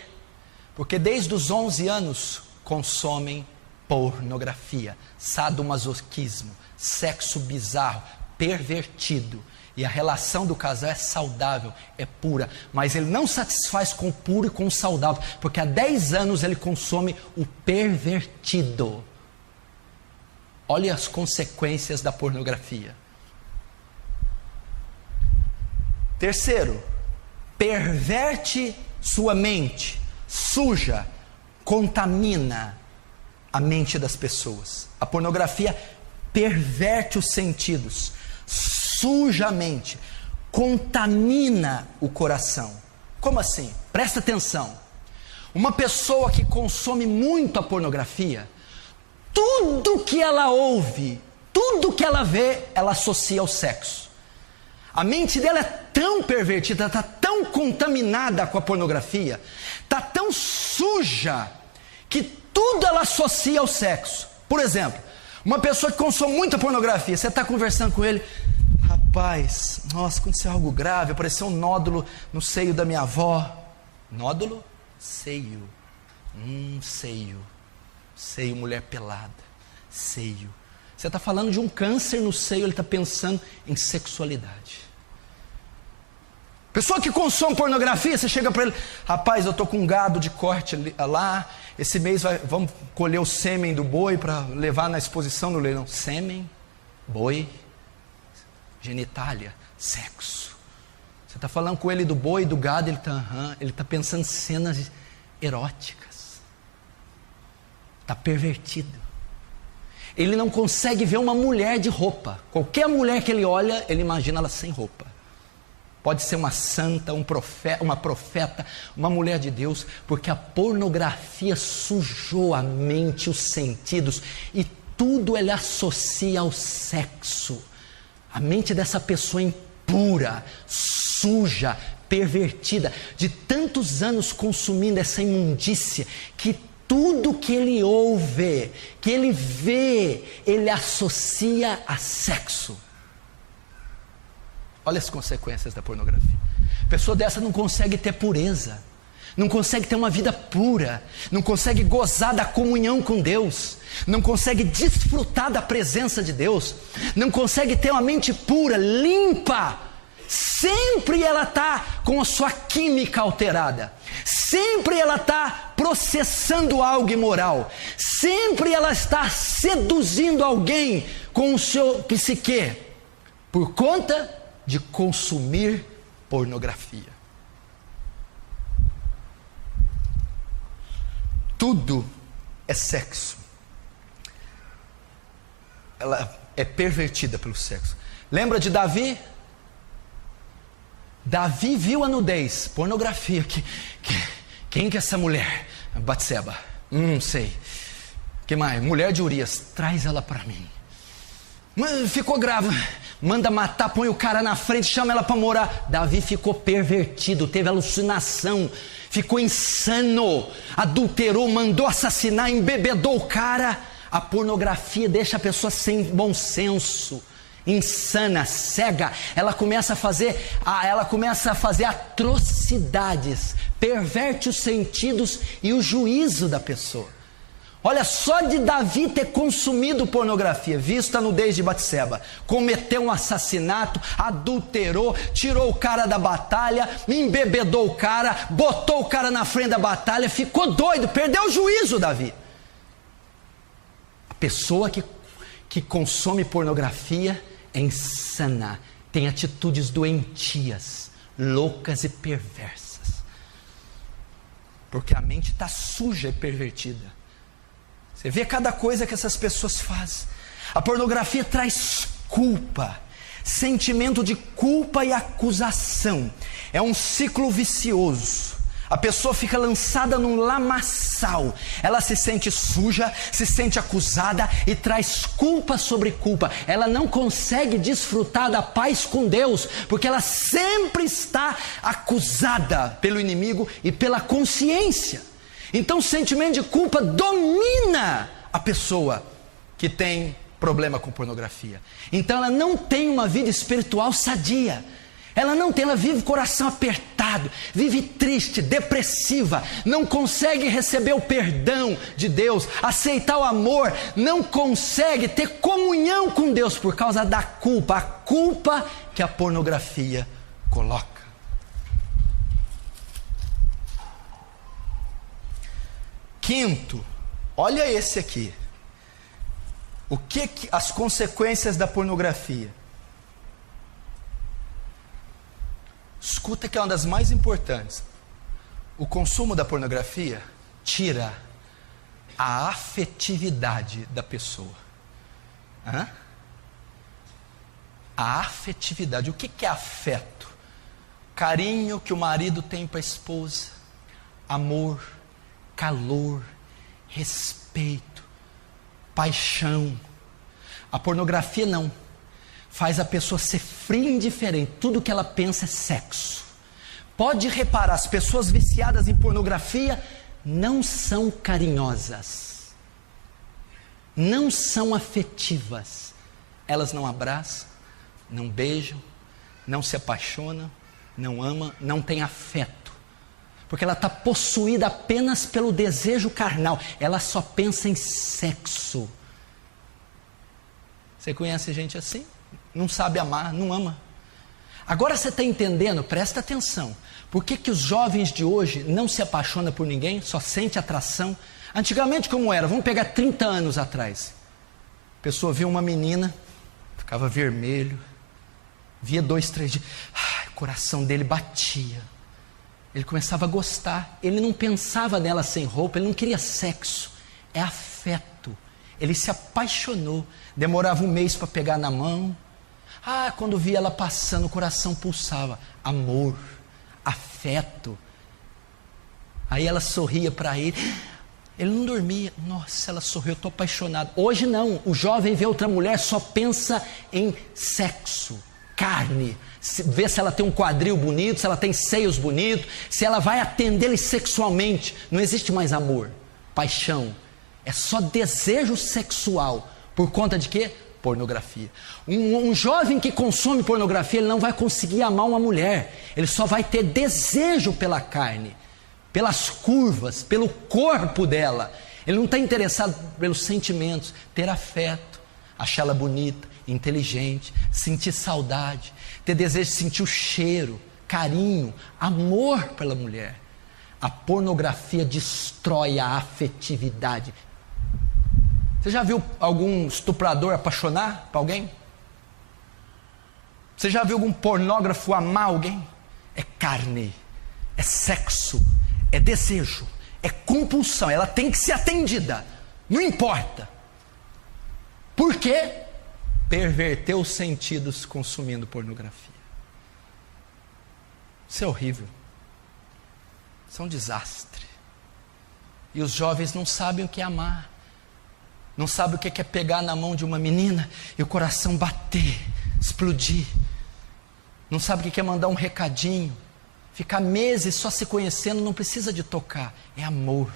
Porque desde os 11 anos consomem pornografia, sadomasoquismo, sexo bizarro, pervertido. E a relação do casal é saudável, é pura, mas ele não satisfaz com o puro e com o saudável, porque há 10 anos ele consome o pervertido. Olha as consequências da pornografia. Terceiro, perverte sua mente, suja, contamina a mente das pessoas. A pornografia perverte os sentidos, suja a mente, contamina o coração. Como assim? Presta atenção. Uma pessoa que consome muito a pornografia, tudo que ela ouve, tudo que ela vê, ela associa ao sexo. A mente dela é tão pervertida, está tão contaminada com a pornografia, está tão suja, que tudo ela associa ao sexo. Por exemplo, uma pessoa que consome muita pornografia, você está conversando com ele, rapaz, nossa, aconteceu algo grave, apareceu um nódulo no seio da minha avó. Nódulo? Seio. Seio, mulher pelada. Seio. Você está falando de um câncer no seio, ele está pensando em sexualidade. Pessoa que consome pornografia, você chega para ele, rapaz, eu estou com um gado de corte lá, esse mês vamos colher o sêmen do boi para levar na exposição no leilão. Sêmen, boi, genitália, sexo. Você está falando com ele do boi, do gado, ele está pensando em cenas eróticas. Está pervertido. Ele não consegue ver uma mulher de roupa. Qualquer mulher que ele olha, ele imagina ela sem roupa. Pode ser uma santa, uma profeta, uma mulher de Deus, porque a pornografia sujou a mente, os sentidos, e tudo ele associa ao sexo. A mente dessa pessoa é impura, suja, pervertida, de tantos anos consumindo essa imundícia, que tudo que ele ouve, que ele vê, ele associa a sexo. Olha as consequências da pornografia. A pessoa dessa não consegue ter pureza, não consegue ter uma vida pura, não consegue gozar da comunhão com Deus, não consegue desfrutar da presença de Deus, não consegue ter uma mente pura, limpa. Sempre ela está com a sua química alterada, sempre ela está processando algo imoral, sempre ela está seduzindo alguém com o seu psique, por conta de consumir pornografia. Tudo é sexo. Ela é pervertida pelo sexo. Lembra de Davi? Davi viu a nudez, pornografia. Quem que é essa mulher? Batseba. Não sei. Que mais? Mulher de Urias. Traz ela para mim. Ficou grávida, manda matar, põe o cara na frente, chama ela para morar. Davi ficou pervertido, teve alucinação, ficou insano, adulterou, mandou assassinar, embebedou o cara. A pornografia deixa a pessoa sem bom senso, insana, cega. Ela começa a fazer atrocidades, perverte os sentidos e o juízo da pessoa. Olha, só de Davi ter consumido pornografia, visto a nudez de Batseba, cometeu um assassinato, adulterou, tirou o cara da batalha, embebedou o cara, botou o cara na frente da batalha, ficou doido, perdeu o juízo, Davi. A pessoa que consome pornografia é insana, tem atitudes doentias, loucas e perversas, porque a mente está suja e pervertida. Você vê cada coisa que essas pessoas fazem. A pornografia traz culpa, sentimento de culpa e acusação. É um ciclo vicioso. A pessoa fica lançada num lamaçal. Ela se sente suja, se sente acusada e traz culpa sobre culpa. Ela não consegue desfrutar da paz com Deus, porque ela sempre está acusada pelo inimigo e pela consciência. Então o sentimento de culpa domina a pessoa que tem problema com pornografia. Então ela não tem uma vida espiritual sadia. Ela vive coração apertado, vive triste, depressiva, não consegue receber o perdão de Deus, aceitar o amor, não consegue ter comunhão com Deus por causa da culpa, a culpa que a pornografia coloca. Quinto, olha esse aqui. O que as consequências da pornografia? Escuta que é uma das mais importantes. O consumo da pornografia tira a afetividade da pessoa. A afetividade. O que é afeto? Carinho que o marido tem para a esposa, amor, calor, respeito, paixão. A pornografia não. Faz a pessoa ser fria e indiferente. Tudo que ela pensa é sexo. Pode reparar, as pessoas viciadas em pornografia não são carinhosas, não são afetivas. Elas não abraçam, não beijam, não se apaixonam, não amam, não têm afeto. Porque ela está possuída apenas pelo desejo carnal. Ela só pensa em sexo. Você conhece gente assim? Não sabe amar, não ama. Agora você está entendendo, presta atenção. Por que os jovens de hoje não se apaixonam por ninguém, só sente atração? Antigamente como era? Vamos pegar 30 anos atrás. A pessoa via uma menina, ficava vermelho, via 2, 3 dias, o coração dele batia. Ele começava a gostar, ele não pensava nela sem roupa, ele não queria sexo, é afeto. Ele se apaixonou, demorava um mês para pegar na mão. Quando via ela passando, o coração pulsava. Amor, afeto. Aí ela sorria para ele. Ele não dormia. Nossa, ela sorriu, eu estou apaixonado. Hoje não, o jovem vê outra mulher, só pensa em sexo, carne. Vê se ela tem um quadril bonito, se ela tem seios bonitos, se ela vai atendê-lo sexualmente. Não existe mais amor, paixão. É só desejo sexual. Por conta de quê? Pornografia. Um jovem que consome pornografia, ele não vai conseguir amar uma mulher. Ele só vai ter desejo pela carne, pelas curvas, pelo corpo dela. Ele não está interessado pelos sentimentos, ter afeto, achar ela bonita, inteligente, sentir saudade, ter desejo de sentir o cheiro, carinho, amor pela mulher. A pornografia destrói a afetividade. Você já viu algum estuprador apaixonar para alguém? Você já viu algum pornógrafo amar alguém? É carne, é sexo, é desejo, é compulsão. Ela tem que ser atendida, não importa. Por quê? Perverteu os sentidos consumindo pornografia. Isso é horrível. Isso é um desastre. E os jovens não sabem o que é amar. Não sabe o que é pegar na mão de uma menina e o coração bater, explodir. Não sabe o que é mandar um recadinho. Ficar meses só se conhecendo, não precisa de tocar. É amor,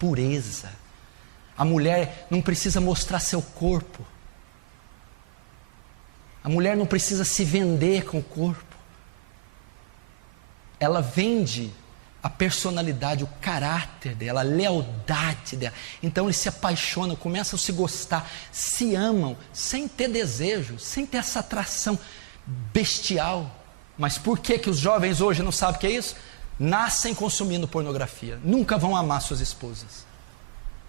pureza. A mulher não precisa mostrar seu corpo. A mulher não precisa se vender com o corpo. Ela vende a personalidade, o caráter dela, a lealdade dela. Então eles se apaixonam, começam a se gostar, se amam, sem ter desejo, sem ter essa atração bestial. Mas por que os jovens hoje não sabem o que é isso? Nascem consumindo pornografia, nunca vão amar suas esposas,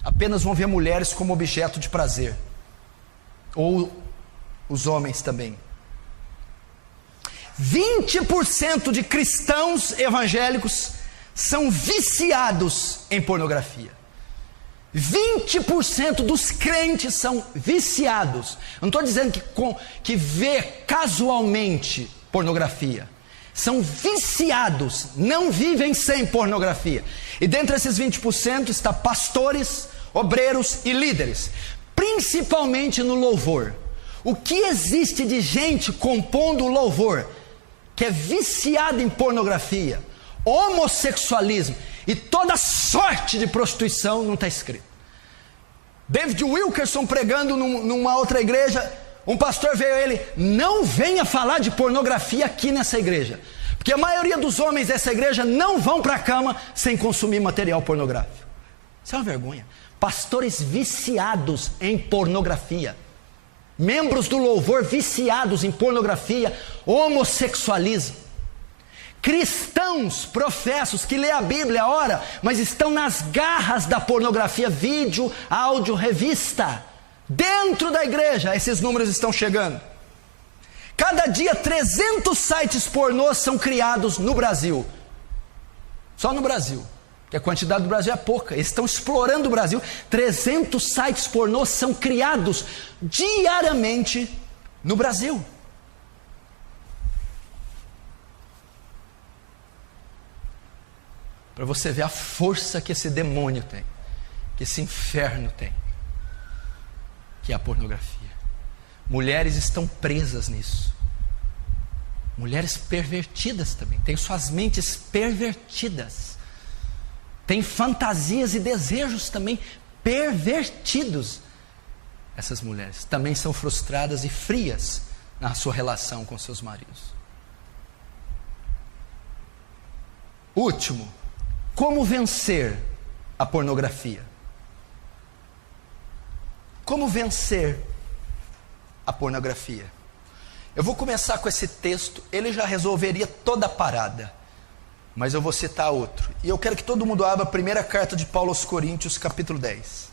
apenas vão ver mulheres como objeto de prazer, ou os homens também. 20% de cristãos evangélicos são viciados em pornografia. 20% dos crentes são viciados. Eu não estou dizendo que vê casualmente pornografia. são viciados, não vivem sem pornografia. E dentre esses 20% está pastores, obreiros e líderes, principalmente no louvor. O que existe de gente compondo o louvor que é viciada em pornografia, homossexualismo e toda sorte de prostituição, não está escrito. David Wilkerson pregando numa outra igreja, um pastor veio a ele: não venha falar de pornografia aqui nessa igreja, porque a maioria dos homens dessa igreja não vão para a cama sem consumir material pornográfico. Isso é uma vergonha. Pastores viciados em pornografia, membros do louvor viciados em pornografia, homossexualismo, cristãos professos que lê a Bíblia, ora, mas estão nas garras da pornografia, vídeo, áudio, revista. Dentro da igreja, esses números estão chegando. Cada dia 300 sites pornôs são criados no Brasil. Só no Brasil, porque a quantidade do Brasil é pouca. Eles estão explorando o Brasil. 300 sites pornôs são criados diariamente no Brasil. Para você ver a força que esse demônio tem, que esse inferno tem, que é a pornografia. Mulheres estão presas nisso. Mulheres pervertidas também, têm suas mentes pervertidas, têm fantasias e desejos também pervertidos. Essas mulheres também são frustradas e frias na sua relação com seus maridos. Último, como vencer a pornografia? Como vencer a pornografia? Eu vou começar com esse texto, ele já resolveria toda a parada, mas eu vou citar outro. E eu quero que todo mundo abra a primeira carta de Paulo aos Coríntios, capítulo 10.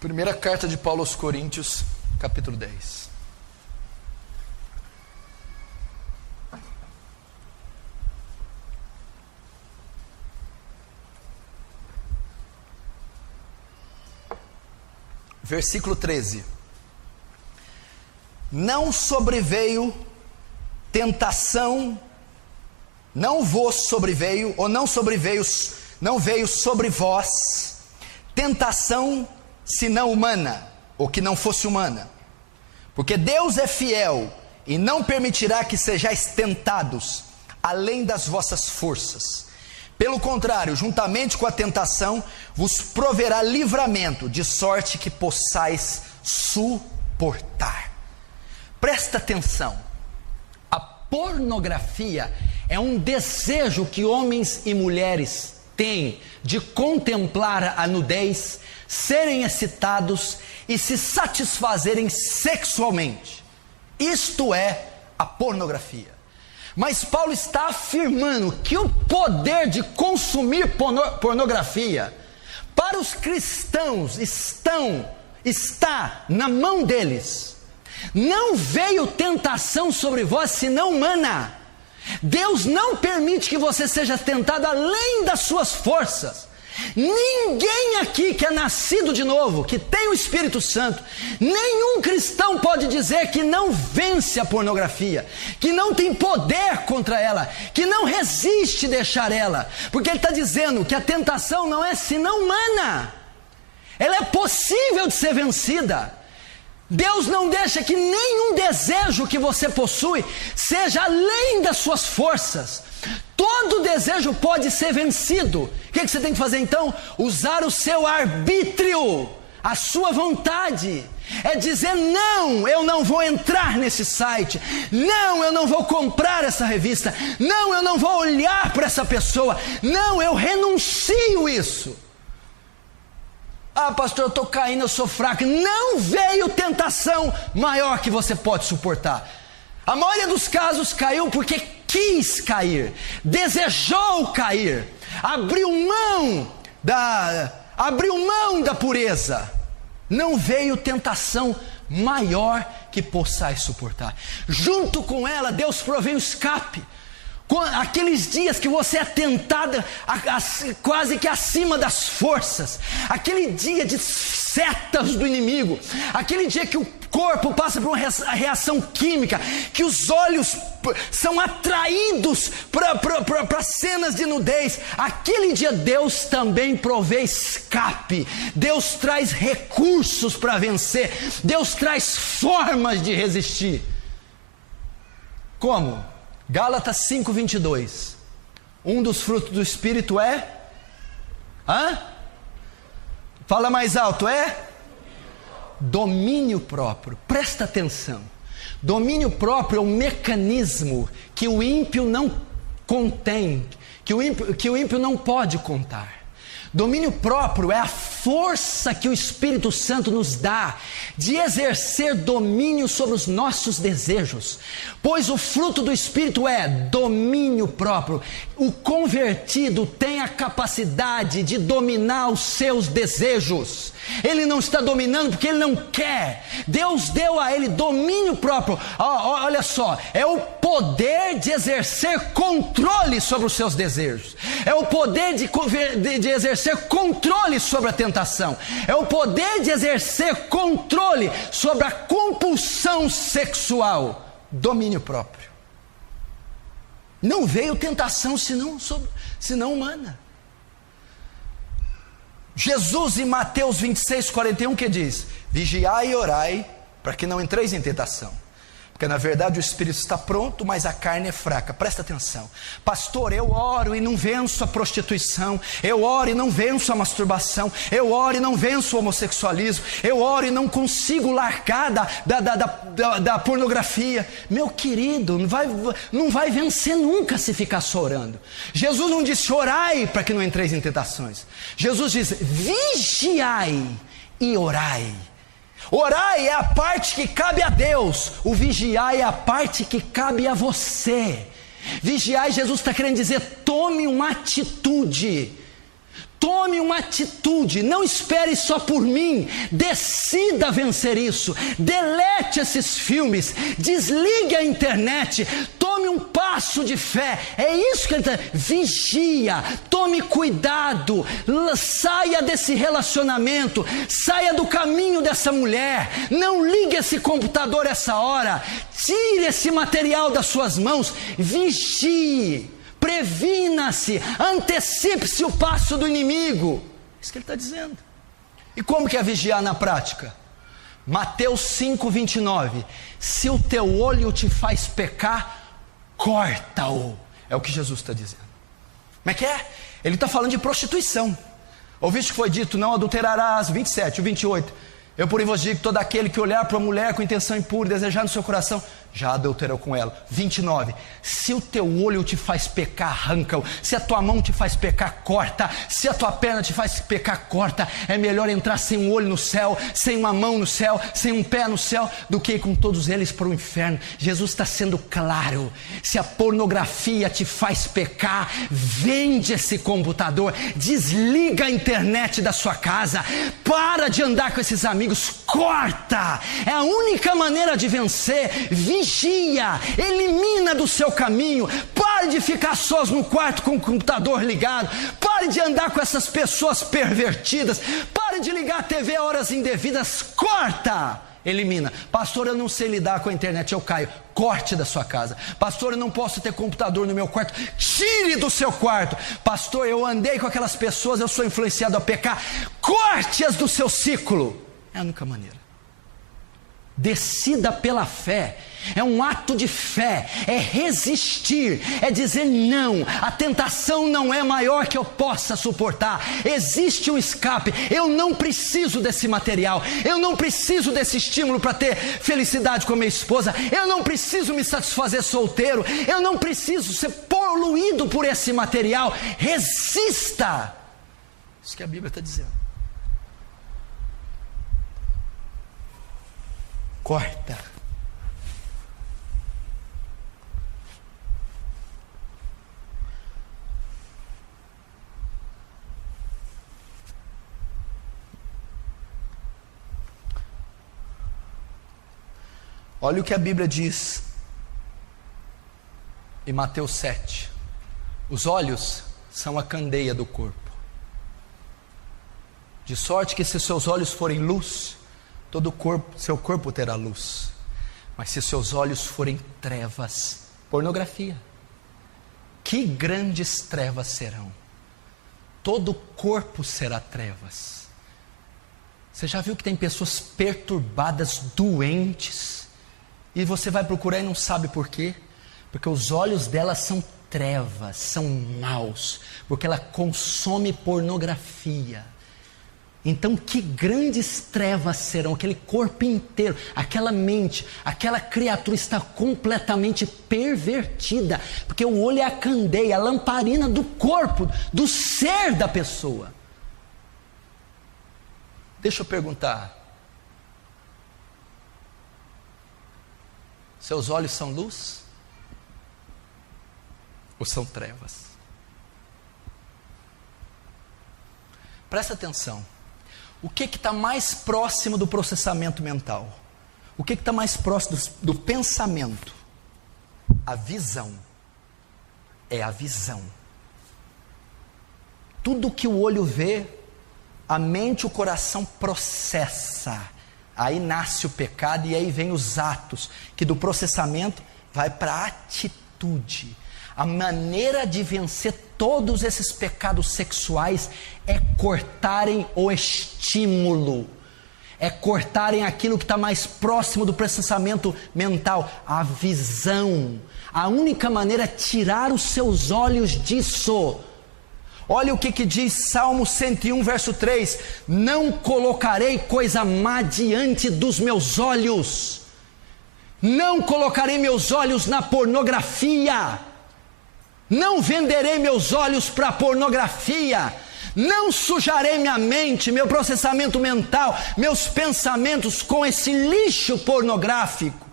Primeira carta de Paulo aos Coríntios, capítulo 10. Versículo 13. Não sobreveio tentação, não vos sobreveio, ou não veio sobre vós tentação senão humana, ou que não fosse humana. Porque Deus é fiel e não permitirá que sejais tentados além das vossas forças. Pelo contrário, juntamente com a tentação, vos proverá livramento, de sorte que possais suportar. Presta atenção. A pornografia é um desejo que homens e mulheres têm de contemplar a nudez, serem excitados e se satisfazerem sexualmente. Isto é a pornografia. Mas Paulo está afirmando que o poder de consumir pornografia para os cristãos está na mão deles. Não veio tentação sobre vós senão humana. Deus não permite que você seja tentado além das suas forças. Ninguém aqui que é nascido de novo, que tem o Espírito Santo, nenhum cristão pode dizer que não vence a pornografia, que não tem poder contra ela, que não resiste deixar ela, porque ele está dizendo que a tentação não é senão humana, ela é possível de ser vencida. Deus não deixa que nenhum desejo que você possui seja além das suas forças. Todo desejo pode ser vencido. O que você tem que fazer então? Usar o seu arbítrio, a sua vontade. É dizer: não, eu não vou entrar nesse site. Não, eu não vou comprar essa revista. Não, eu não vou olhar para essa pessoa. Não, eu renuncio isso. Ah, pastor, eu estou caindo, eu sou fraco. Não veio tentação maior que você pode suportar. A maioria dos casos caiu porque quis cair, desejou cair, abriu mão da pureza. Não veio tentação maior que possais suportar. Junto com ela, Deus provém o escape. aqueles dias que você é tentada quase que acima das forças, aquele dia de setas do inimigo, aquele dia que o corpo passa por uma reação química, que os olhos são atraídos para cenas de nudez, aquele dia Deus também provê escape, Deus traz recursos para vencer, Deus traz formas de resistir. Como? Gálatas 5:22, um dos frutos do Espírito é? Fala mais alto, é? Domínio próprio. Presta atenção, domínio próprio é um mecanismo que o ímpio não contém, que o ímpio não pode contar. Domínio próprio é a força que o Espírito Santo nos dá de exercer domínio sobre os nossos desejos, pois o fruto do Espírito é domínio próprio. O convertido tem a capacidade de dominar os seus desejos. Ele não está dominando porque ele não quer. Deus deu a ele domínio próprio. Olha só, é o poder de exercer controle sobre os seus desejos, é o poder de exercer controle sobre a tentação, é o poder de exercer controle sobre a compulsão sexual. Domínio próprio. Não veio tentação senão humana. Jesus em Mateus 26:41 que diz: vigiai e orai para que não entreis em tentação, porque na verdade o espírito está pronto, mas a carne é fraca. Presta atenção, pastor, eu oro e não venço a prostituição, eu oro e não venço a masturbação, eu oro e não venço o homossexualismo, eu oro e não consigo largar da pornografia. Meu querido, não vai vencer nunca se ficar só orando. Jesus não disse orai para que não entreis em tentações, Jesus diz vigiai e orai. Orai é a parte que cabe a Deus, o vigiar é a parte que cabe a você. Vigiar, Jesus está querendo dizer, tome uma atitude. Tome uma atitude, não espere só por mim, decida vencer isso, delete esses filmes, desligue a internet, tome um passo de fé. É isso que ele está, vigia, tome cuidado, saia desse relacionamento, saia do caminho dessa mulher, não ligue esse computador essa hora, tire esse material das suas mãos, vigie. Previna-se, antecipe-se o passo do inimigo. É isso que ele está dizendo. E como que é vigiar na prática? Mateus 5:29. Se o teu olho te faz pecar, corta-o. É o que Jesus está dizendo. Como é que é? Ele está falando de prostituição. Ouviste que foi dito, não adulterarás, 27, o 28. Eu porém vos digo que todo aquele que olhar para uma mulher com intenção impura e desejar no seu coração, já adulterou com ela. 29, se o teu olho te faz pecar, arranca-o. Se a tua mão te faz pecar, corta. Se a tua perna te faz pecar, corta. É melhor entrar sem um olho no céu, sem uma mão no céu, sem um pé no céu, do que ir com todos eles para o inferno. Jesus está sendo claro. Se a pornografia te faz pecar, vende esse computador, desliga a internet da sua casa, para de andar com esses amigos, corta. É a única maneira de vencer. Vigia, elimina do seu caminho, pare de ficar sós no quarto com o computador ligado, pare de andar com essas pessoas pervertidas, pare de ligar a TV a horas indevidas, corta, elimina. Pastor, eu não sei lidar com a internet, eu caio. Corte da sua casa. Pastor, eu não posso ter computador no meu quarto, tire do seu quarto. Pastor, eu andei com aquelas pessoas, eu sou influenciado a pecar, corte-as do seu ciclo. É a única maneira. Decida pela fé, é um ato de fé, é resistir, é dizer não, a tentação não é maior que eu possa suportar, existe um escape, eu não preciso desse material, eu não preciso desse estímulo para ter felicidade com a minha esposa, eu não preciso me satisfazer solteiro, eu não preciso ser poluído por esse material. Resista, isso que a Bíblia está dizendo. Corta. Olha o que a Bíblia diz em Mateus 7. Os olhos são a candeia do corpo. De sorte que se seus olhos forem luz, todo o corpo, seu corpo terá luz. Mas se seus olhos forem trevas, pornografia, que grandes trevas serão. Todo o corpo será trevas. Você já viu que tem pessoas perturbadas, doentes, e você vai procurar e não sabe por quê? Porque os olhos delas são trevas, são maus, porque ela consome pornografia. Então que grandes trevas serão, aquele corpo inteiro, aquela mente, aquela criatura está completamente pervertida, porque o olho é a candeia, a lamparina do corpo, do ser da pessoa. Deixa eu perguntar, seus olhos são luz? Ou são trevas? Presta atenção. O que está mais próximo do processamento mental? O que está mais próximo do pensamento? A visão. É a visão. Tudo que o olho vê, a mente e o coração processa. Aí nasce o pecado e aí vem os atos, que do processamento vai para a atitude. A maneira de vencer todos esses pecados sexuais é cortarem o estímulo, é cortarem aquilo que está mais próximo do processamento mental, a visão. A única maneira é tirar os seus olhos disso. Olha o que diz Salmo 101, verso 3: não colocarei coisa má diante dos meus olhos, não colocarei meus olhos na pornografia, não venderei meus olhos para pornografia, não sujarei minha mente, meu processamento mental, meus pensamentos com esse lixo pornográfico.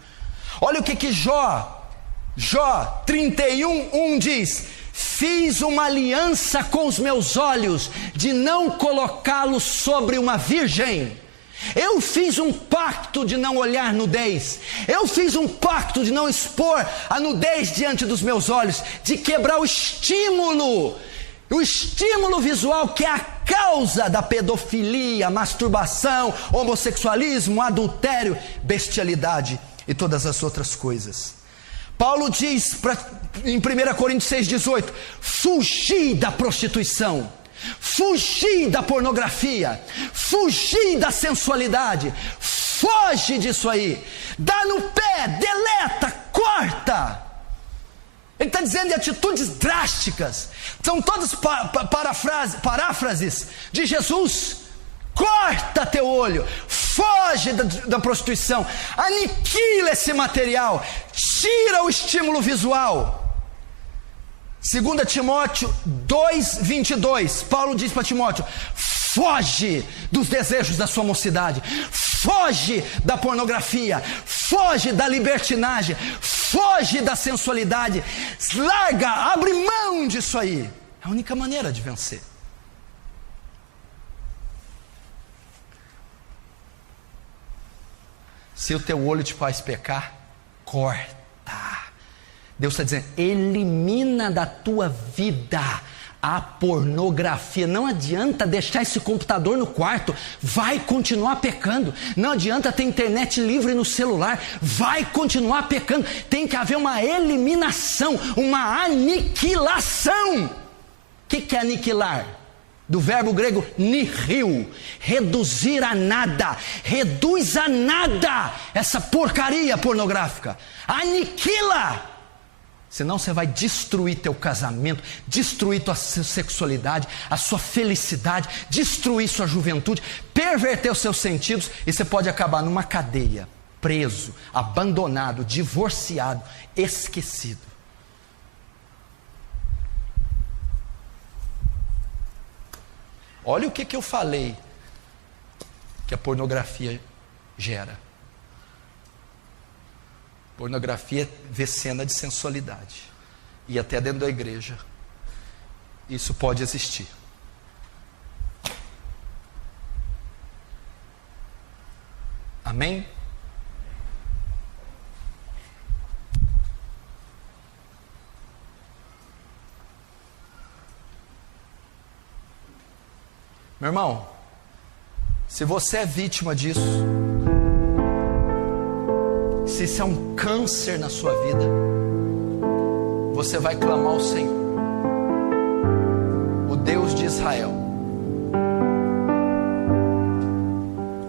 Olha o que Jó 31:1 diz: fiz uma aliança com os meus olhos, de não colocá-los sobre uma virgem. Eu fiz um pacto de não olhar nudez, eu fiz um pacto de não expor a nudez diante dos meus olhos, de quebrar o estímulo visual, que é a causa da pedofilia, masturbação, homossexualismo, adultério, bestialidade e todas as outras coisas. Paulo diz em 1 Coríntios 6,18: fugi da prostituição, fugir da pornografia, fugir da sensualidade, foge disso aí, dá no pé, deleta, corta. Ele está dizendo de atitudes drásticas, são todas paráfrases de Jesus. Corta teu olho, foge da prostituição, aniquila esse material, tira o estímulo visual. 2 Timóteo 2:22, Paulo diz para Timóteo: foge dos desejos da sua mocidade, foge da pornografia, foge da libertinagem, foge da sensualidade, larga, abre mão disso aí. É a única maneira de vencer. Se o teu olho te faz pecar, corta. Deus está dizendo: elimina da tua vida a pornografia. Não adianta deixar esse computador no quarto, vai continuar pecando. Não adianta ter internet livre no celular, vai continuar pecando. Tem que haver uma eliminação, uma aniquilação. O que é aniquilar? Do verbo grego nihil, reduzir a nada. Reduz a nada essa porcaria pornográfica, aniquila. Senão você vai destruir teu casamento, destruir tua sexualidade, a sua felicidade, destruir sua juventude, perverter os seus sentidos, e você pode acabar numa cadeia, preso, abandonado, divorciado, esquecido. Olha o que eu falei que a pornografia gera. Pornografia vê cena de sensualidade, e até dentro da igreja isso pode existir. Amém? Meu irmão, se você é vítima disso, se isso é um câncer na sua vida, você vai clamar ao Senhor, o Deus de Israel.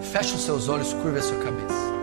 Feche os seus olhos, curva a sua cabeça.